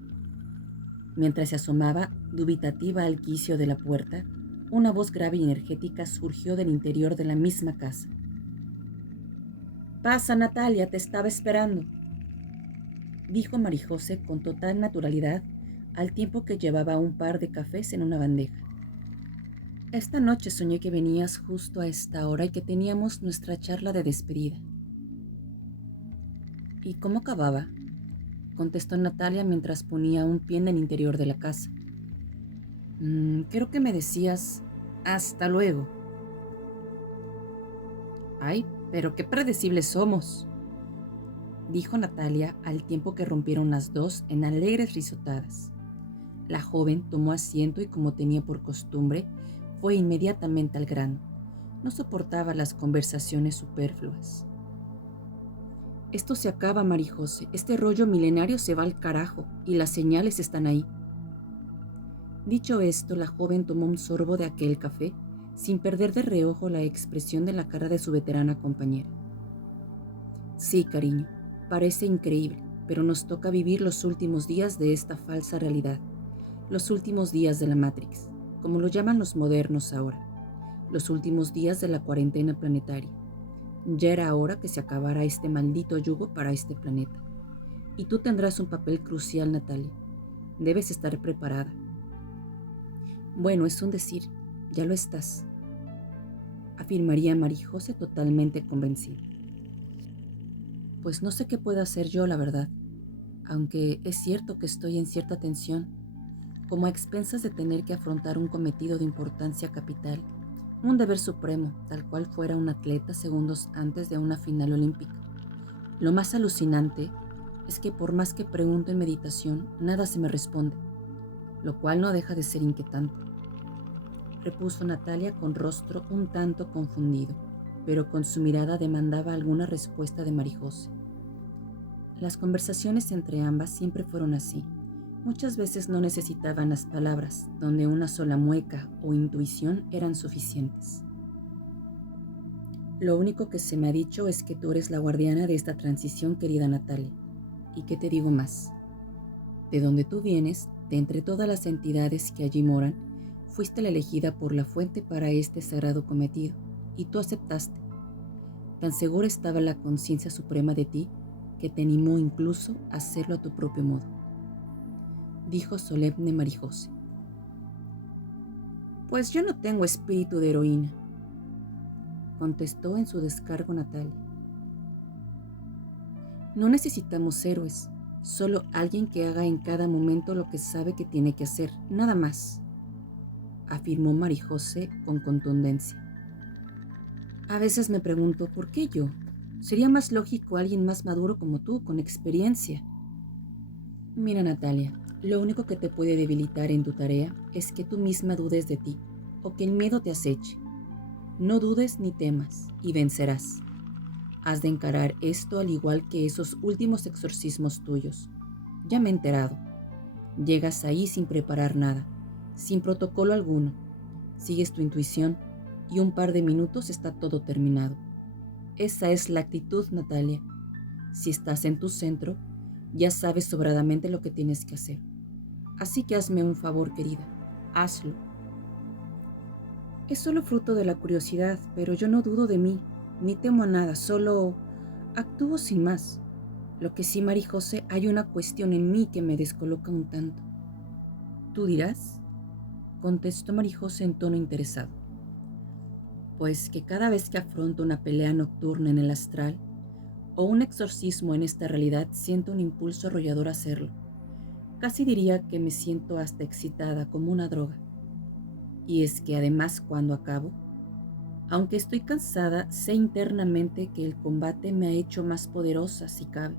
Mientras se asomaba dubitativa al quicio de la puerta, una voz grave y energética surgió del interior de la misma casa. «Pasa, Natalia, te estaba esperando», dijo Marijose con total naturalidad al tiempo que llevaba un par de cafés en una bandeja. «Esta noche soñé que venías justo a esta hora y que teníamos nuestra charla de despedida». «¿Y cómo acababa?», contestó Natalia mientras ponía un pie en el interior de la casa. Creo que me decías, hasta luego». «Ay, pero qué predecibles somos», dijo Natalia al tiempo que rompieron las dos en alegres risotadas. La joven tomó asiento y, como tenía por costumbre, fue inmediatamente al grano. No soportaba las conversaciones superfluas. «Esto se acaba, Marijose. Este rollo milenario se va al carajo y las señales están ahí». Dicho esto, la joven tomó un sorbo de aquel café, sin perder de reojo la expresión de la cara de su veterana compañera. «Sí, cariño, parece increíble, pero nos toca vivir los últimos días de esta falsa realidad, los últimos días de la Matrix, como lo llaman los modernos ahora, los últimos días de la cuarentena planetaria. Ya era hora que se acabara este maldito yugo para este planeta. Y tú tendrás un papel crucial, Natalia. Debes estar preparada». «Bueno, es un decir. ya lo estás, afirmaría Marijose totalmente convencida. Pues no sé qué puedo hacer yo, la verdad, aunque es cierto que estoy en cierta tensión, como a expensas de tener que afrontar un cometido de importancia capital, un deber supremo, tal cual fuera un atleta segundos antes de una final olímpica. Lo más alucinante es que por más que pregunto en meditación, nada se me responde, lo cual no deja de ser inquietante, repuso Natalia con rostro un tanto confundido, pero con su mirada demandaba alguna respuesta de Marijose. Las conversaciones entre ambas siempre fueron así. Muchas veces no necesitaban las palabras, donde una sola mueca o intuición eran suficientes. Lo único que se me ha dicho es que tú eres la guardiana de esta transición, querida Natalia. ¿Y qué te digo más? De donde tú vienes, de entre todas las entidades que allí moran, fuiste la elegida por la fuente para este sagrado cometido, y tú aceptaste. Tan segura estaba la conciencia suprema de ti, que te animó incluso a hacerlo a tu propio modo, dijo solemne Marijose. Pues yo no tengo espíritu de heroína, contestó en su descargo Natalia. No necesitamos héroes, solo alguien que haga en cada momento lo que sabe que tiene que hacer, nada más, afirmó Marijose con contundencia. A veces me pregunto, ¿por qué yo? Sería más lógico alguien más maduro como tú, con experiencia. Mira, Natalia, lo único que te puede debilitar en tu tarea es que tú misma dudes de ti, o que el miedo te aceche. No dudes ni temas, y vencerás. Has de encarar esto al igual que esos últimos exorcismos tuyos. Ya me he enterado. Llegas ahí sin preparar nada, sin protocolo alguno. Sigues tu intuición y un par de minutos está todo terminado. Esa es la actitud, Natalia. Si estás en tu centro, ya sabes sobradamente lo que tienes que hacer. Así que hazme un favor, querida. Hazlo. Es solo fruto de la curiosidad, pero yo no dudo de mí, ni temo a nada, solo actúo sin más. Lo que sí, Marijose, hay una cuestión en mí que me descoloca un tanto. ¿Tú dirás?, contestó Marijose en tono interesado. Pues que cada vez que afronto una pelea nocturna en el astral o un exorcismo en esta realidad, siento un impulso arrollador a hacerlo. Casi diría que me siento hasta excitada, como una droga. Y es que además, cuando acabo, aunque estoy cansada, sé internamente que el combate me ha hecho más poderosa si cabe,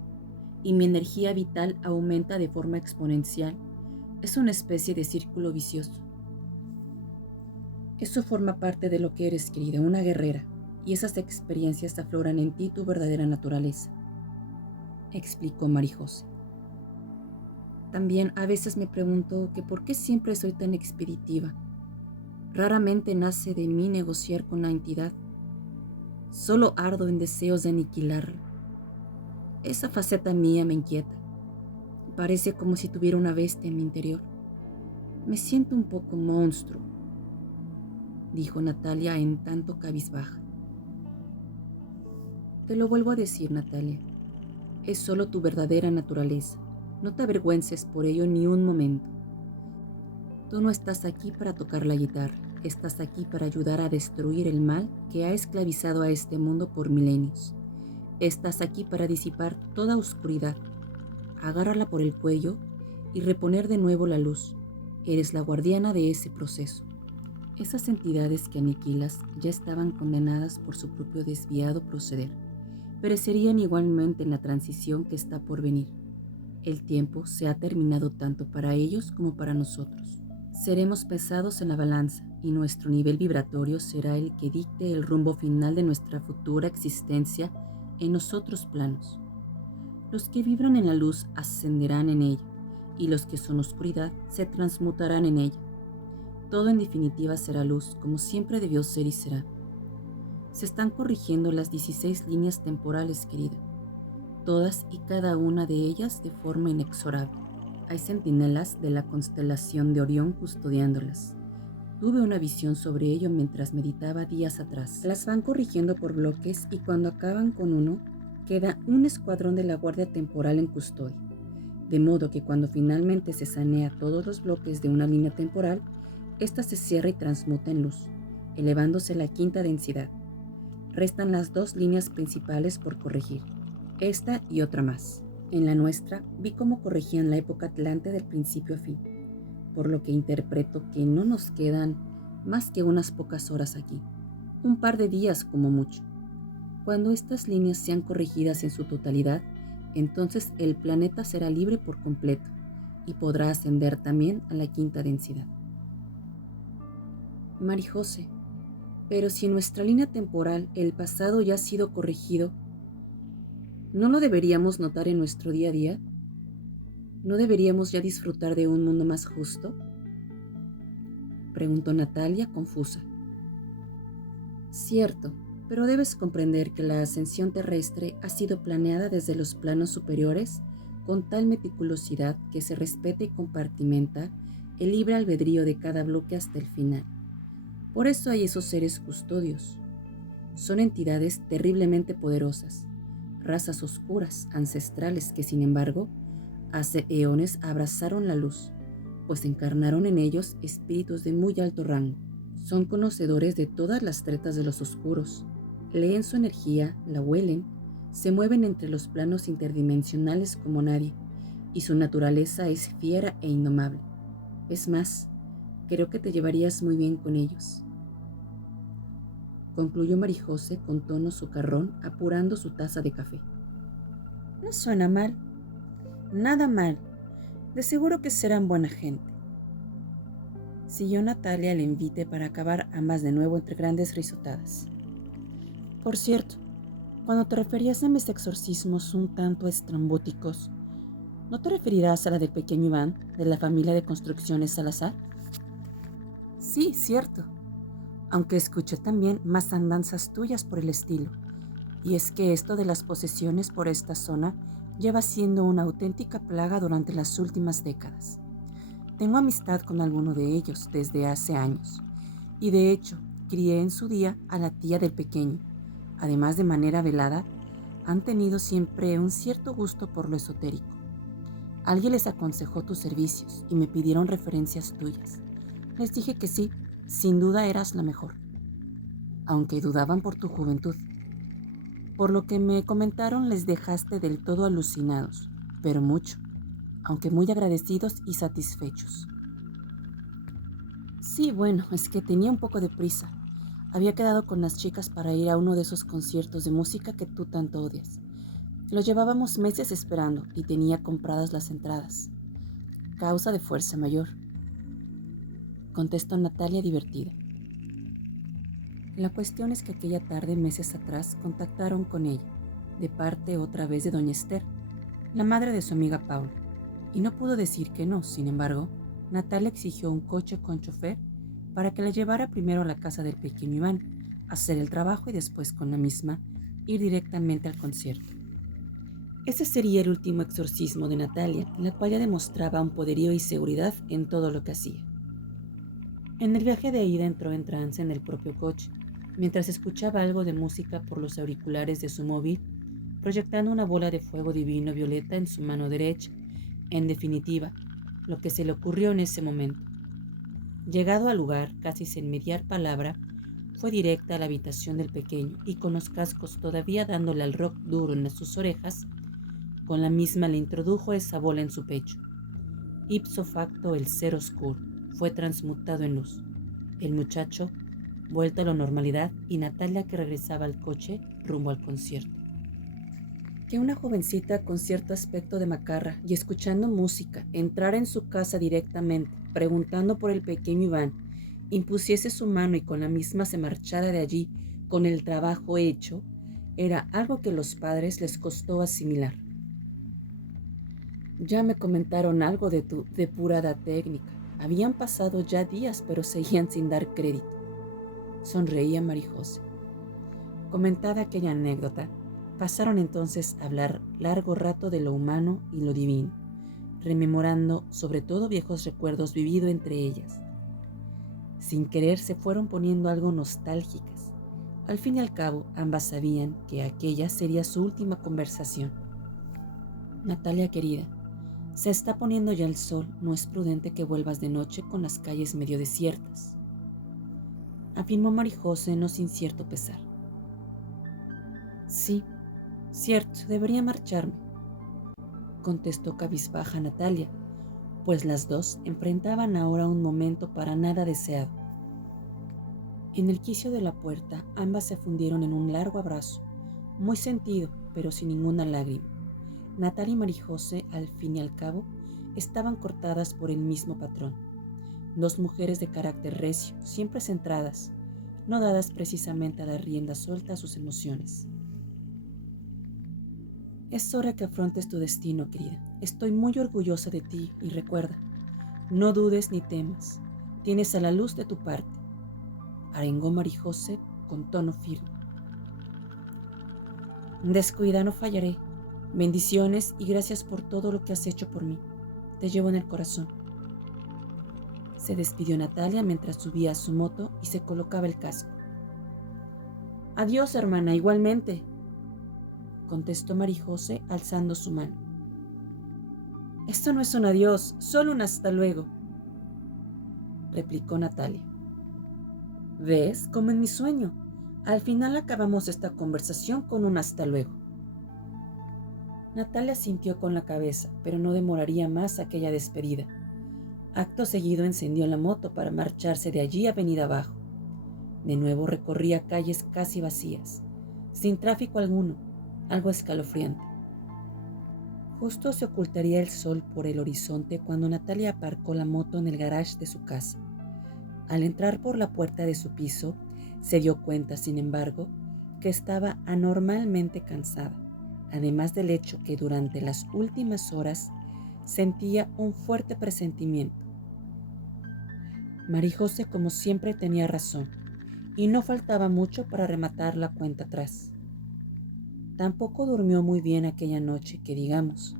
y mi energía vital aumenta de forma exponencial. Es una especie de círculo vicioso. Eso forma parte de lo que eres, querida, una guerrera, y esas experiencias afloran en ti tu verdadera naturaleza, explicó Marijose. También a veces me pregunto que por qué siempre soy tan expeditiva. Raramente nace de mí negociar con la entidad. Solo ardo en deseos de aniquilarla. Esa faceta mía me inquieta. Parece como si tuviera una bestia en mi interior. Me siento un poco monstruo, dijo Natalia en tanto cabizbaja. Te lo vuelvo a decir, Natalia. Es solo tu verdadera naturaleza. No te avergüences por ello ni un momento. Tú no estás aquí para tocar la guitarra. Estás aquí para ayudar a destruir el mal que ha esclavizado a este mundo por milenios. Estás aquí para disipar toda oscuridad. Agárrala por el cuello y reponer de nuevo la luz. Eres la guardiana de ese proceso. Esas entidades que aniquilas ya estaban condenadas por su propio desviado proceder. Perecerían igualmente en la transición que está por venir. El tiempo se ha terminado tanto para ellos como para nosotros. Seremos pesados en la balanza y nuestro nivel vibratorio será el que dicte el rumbo final de nuestra futura existencia en los otros planos. Los que vibran en la luz ascenderán en ella y los que son oscuridad se transmutarán en ella. Todo en definitiva será luz, como siempre debió ser y será. Se están corrigiendo las 16 líneas temporales, querida, todas y cada una de ellas de forma inexorable. Hay centinelas de la constelación de Orión custodiándolas. Tuve una visión sobre ello mientras meditaba días atrás. Las van corrigiendo por bloques y cuando acaban con uno, queda un escuadrón de la guardia temporal en custodia. De modo que cuando finalmente se sanea todos los bloques de una línea temporal, Esta se cierra y transmuta en luz, elevándose la quinta densidad. Restan las dos líneas principales por corregir, esta y otra más. En la nuestra vi cómo corregían la época atlante del principio a fin, por lo que interpreto que no nos quedan más que unas pocas horas aquí, un par de días como mucho. Cuando estas líneas sean corregidas en su totalidad, entonces el planeta será libre por completo y podrá ascender también a la quinta densidad. Marijose, pero si en nuestra línea temporal el pasado ya ha sido corregido, ¿no lo deberíamos notar en nuestro día a día? ¿No deberíamos ya disfrutar de un mundo más justo? Preguntó Natalia, confusa. Cierto, pero debes comprender que la ascensión terrestre ha sido planeada desde los planos superiores con tal meticulosidad que se respeta y compartimenta el libre albedrío de cada bloque hasta el final. Por eso hay esos seres custodios. Son entidades terriblemente poderosas, razas oscuras, ancestrales que, sin embargo, hace eones abrazaron la luz, pues encarnaron en ellos espíritus de muy alto rango. Son conocedores de todas las tretas de los oscuros, leen su energía, la huelen, se mueven entre los planos interdimensionales como nadie, y su naturaleza es fiera e indomable. Es más, creo que te llevarías muy bien con ellos. Concluyó Marijose con tono socarrón, apurando su taza de café. No suena mal. Nada mal. De seguro que serán buena gente. Siguió Natalia el envite para acabar ambas de nuevo entre grandes risotadas. Por cierto, cuando te referías a mis exorcismos un tanto estrambóticos, ¿no te referirás a la del pequeño Iván, de la familia de construcciones Salazar? Sí, cierto. Aunque escuché también más andanzas tuyas por el estilo. Y es que esto de las posesiones por esta zona lleva siendo una auténtica plaga durante las últimas décadas. Tengo amistad con alguno de ellos desde hace años, y de hecho, crié en su día a la tía del pequeño. Además, de manera velada, han tenido siempre un cierto gusto por lo esotérico. Alguien les aconsejó tus servicios y me pidieron referencias tuyas. Les dije que sí, sin duda eras la mejor, aunque dudaban por tu juventud. Por lo que me comentaron, les dejaste del todo alucinados, pero mucho, aunque muy agradecidos y satisfechos. Sí, bueno, es que tenía un poco de prisa. Había quedado con las chicas para ir a uno de esos conciertos de música que tú tanto odias. Lo llevábamos meses esperando y tenía compradas las entradas. Causa de fuerza mayor, contestó Natalia divertida. La cuestión es que aquella tarde, meses atrás, contactaron con ella, de parte otra vez de doña Esther, la madre de su amiga Paula, y no pudo decir que no. Sin embargo, Natalia exigió un coche con chofer para que la llevara primero a la casa del pequeño Iván, hacer el trabajo y después con la misma ir directamente al concierto. Ese sería el último exorcismo de Natalia, la cual ya demostraba un poderío y seguridad en todo lo que hacía. En el viaje de ida entró en trance en el propio coche, mientras escuchaba algo de música por los auriculares de su móvil, proyectando una bola de fuego divino violeta en su mano derecha. En definitiva, lo que se le ocurrió en ese momento. Llegado al lugar, casi sin mediar palabra, fue directa a la habitación del pequeño y, con los cascos todavía dándole al rock duro en sus orejas, con la misma le introdujo esa bola en su pecho. Ipso facto, el ser oscuro fue transmutado en luz. El muchacho vuelto a la normalidad y Natalia, que regresaba al coche rumbo al concierto. Que una jovencita con cierto aspecto de macarra y escuchando música entrara en su casa directamente, preguntando por el pequeño Iván, impusiese su mano y con la misma se marchara de allí con el trabajo hecho, era algo que los padres les costó asimilar. Ya me comentaron algo de tu depurada técnica. Habían pasado ya días, pero seguían sin dar crédito. Sonreía Marijose. Comentada aquella anécdota, pasaron entonces a hablar largo rato de lo humano y lo divino, rememorando sobre todo viejos recuerdos vividos entre ellas. Sin querer se fueron poniendo algo nostálgicas. Al fin y al cabo, ambas sabían que aquella sería su última conversación. Natalia querida, Se está poniendo ya el sol, no es prudente que vuelvas de noche con las calles medio desiertas, afirmó Marijose no sin cierto pesar. Sí, cierto, debería marcharme, contestó cabizbaja Natalia, pues las dos enfrentaban ahora un momento para nada deseado. En el quicio de la puerta, ambas se fundieron en un largo abrazo, muy sentido, pero sin ninguna lágrima. Natalia y Marijose, al fin y al cabo, estaban cortadas por el mismo patrón. Dos mujeres de carácter recio, siempre centradas, no dadas precisamente a dar rienda suelta a sus emociones. Es hora que afrontes tu destino, querida. Estoy muy orgullosa de ti y recuerda, no dudes ni temas. Tienes a la luz de tu parte, arengó Marijose con tono firme. Descuida, no fallaré. Bendiciones y gracias por todo lo que has hecho por mí. Te llevo en el corazón. Se despidió Natalia mientras subía a su moto y se colocaba el casco. Adiós, hermana, igualmente, contestó Marijose alzando su mano. Esto no es un adiós, solo un hasta luego, replicó Natalia. ¿Ves? Como en mi sueño. Al final acabamos esta conversación con un hasta luego. Natalia sintió con la cabeza, pero no demoraría más aquella despedida. Acto seguido encendió la moto para marcharse de allí avenida abajo. De nuevo recorría calles casi vacías, sin tráfico alguno, algo escalofriante. Justo se ocultaría el sol por el horizonte cuando Natalia aparcó la moto en el garage de su casa. Al entrar por la puerta de su piso, se dio cuenta, sin embargo, que estaba anormalmente cansada, además del hecho que durante las últimas horas sentía un fuerte presentimiento. Marijose, como siempre, tenía razón, y no faltaba mucho para rematar la cuenta atrás. Tampoco durmió muy bien aquella noche, que digamos,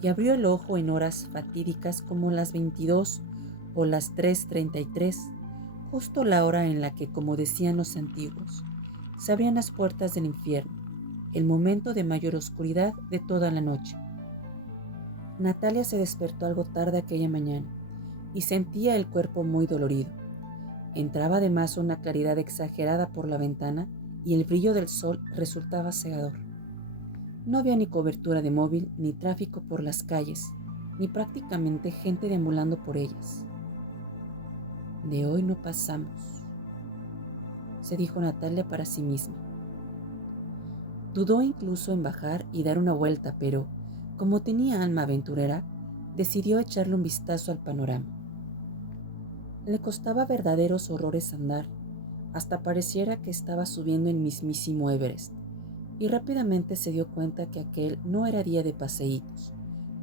y abrió el ojo en horas fatídicas como las 22 o las 3:33, justo la hora en la que, como decían los antiguos, se abrían las puertas del infierno, el momento de mayor oscuridad de toda la noche. Natalia se despertó algo tarde aquella mañana y sentía el cuerpo muy dolorido. Entraba además una claridad exagerada por la ventana y el brillo del sol resultaba cegador. No había ni cobertura de móvil, ni tráfico por las calles, ni prácticamente gente deambulando por ellas. De hoy no pasamos, se dijo Natalia para sí misma. Dudó incluso en bajar y dar una vuelta, pero, como tenía alma aventurera, decidió echarle un vistazo al panorama. Le costaba verdaderos horrores andar, hasta pareciera que estaba subiendo el mismísimo Everest, y rápidamente se dio cuenta que aquel no era día de paseítos,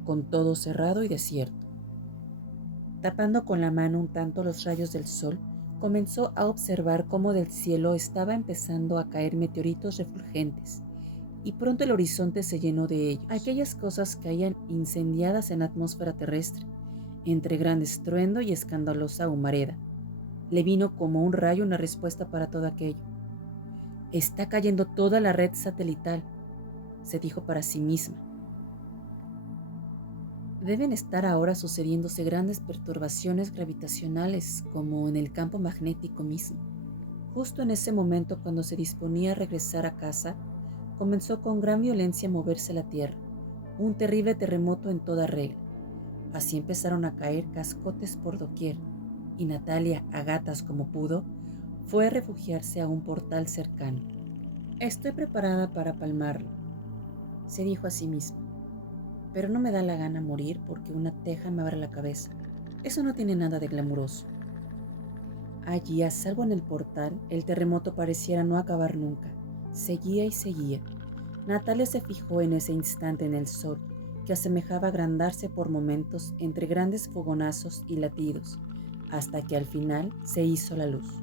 con todo cerrado y desierto. Tapando con la mano un tanto los rayos del sol, comenzó a observar cómo del cielo estaba empezando a caer meteoritos refulgentes, y pronto el horizonte se llenó de ellos. Aquellas cosas caían incendiadas en la atmósfera terrestre, entre gran estruendo y escandalosa humareda. Le vino como un rayo una respuesta para todo aquello. Está cayendo toda la red satelital, se dijo para sí misma. Deben estar ahora sucediéndose grandes perturbaciones gravitacionales, como en el campo magnético mismo. Justo en ese momento, cuando se disponía a regresar a casa, comenzó con gran violencia a moverse la tierra, un terrible terremoto en toda regla. Así empezaron a caer cascotes por doquier, y Natalia, a gatas como pudo, fue a refugiarse a un portal cercano. Estoy preparada para palmarlo, se dijo a sí misma, pero no me da la gana morir porque una teja me abra la cabeza. Eso no tiene nada de glamuroso. Allí, a salvo en el portal, el terremoto pareciera no acabar nunca. Seguía y seguía. Natalia se fijó en ese instante en el sol, que asemejaba agrandarse por momentos entre grandes fogonazos y latidos, hasta que al final se hizo la luz.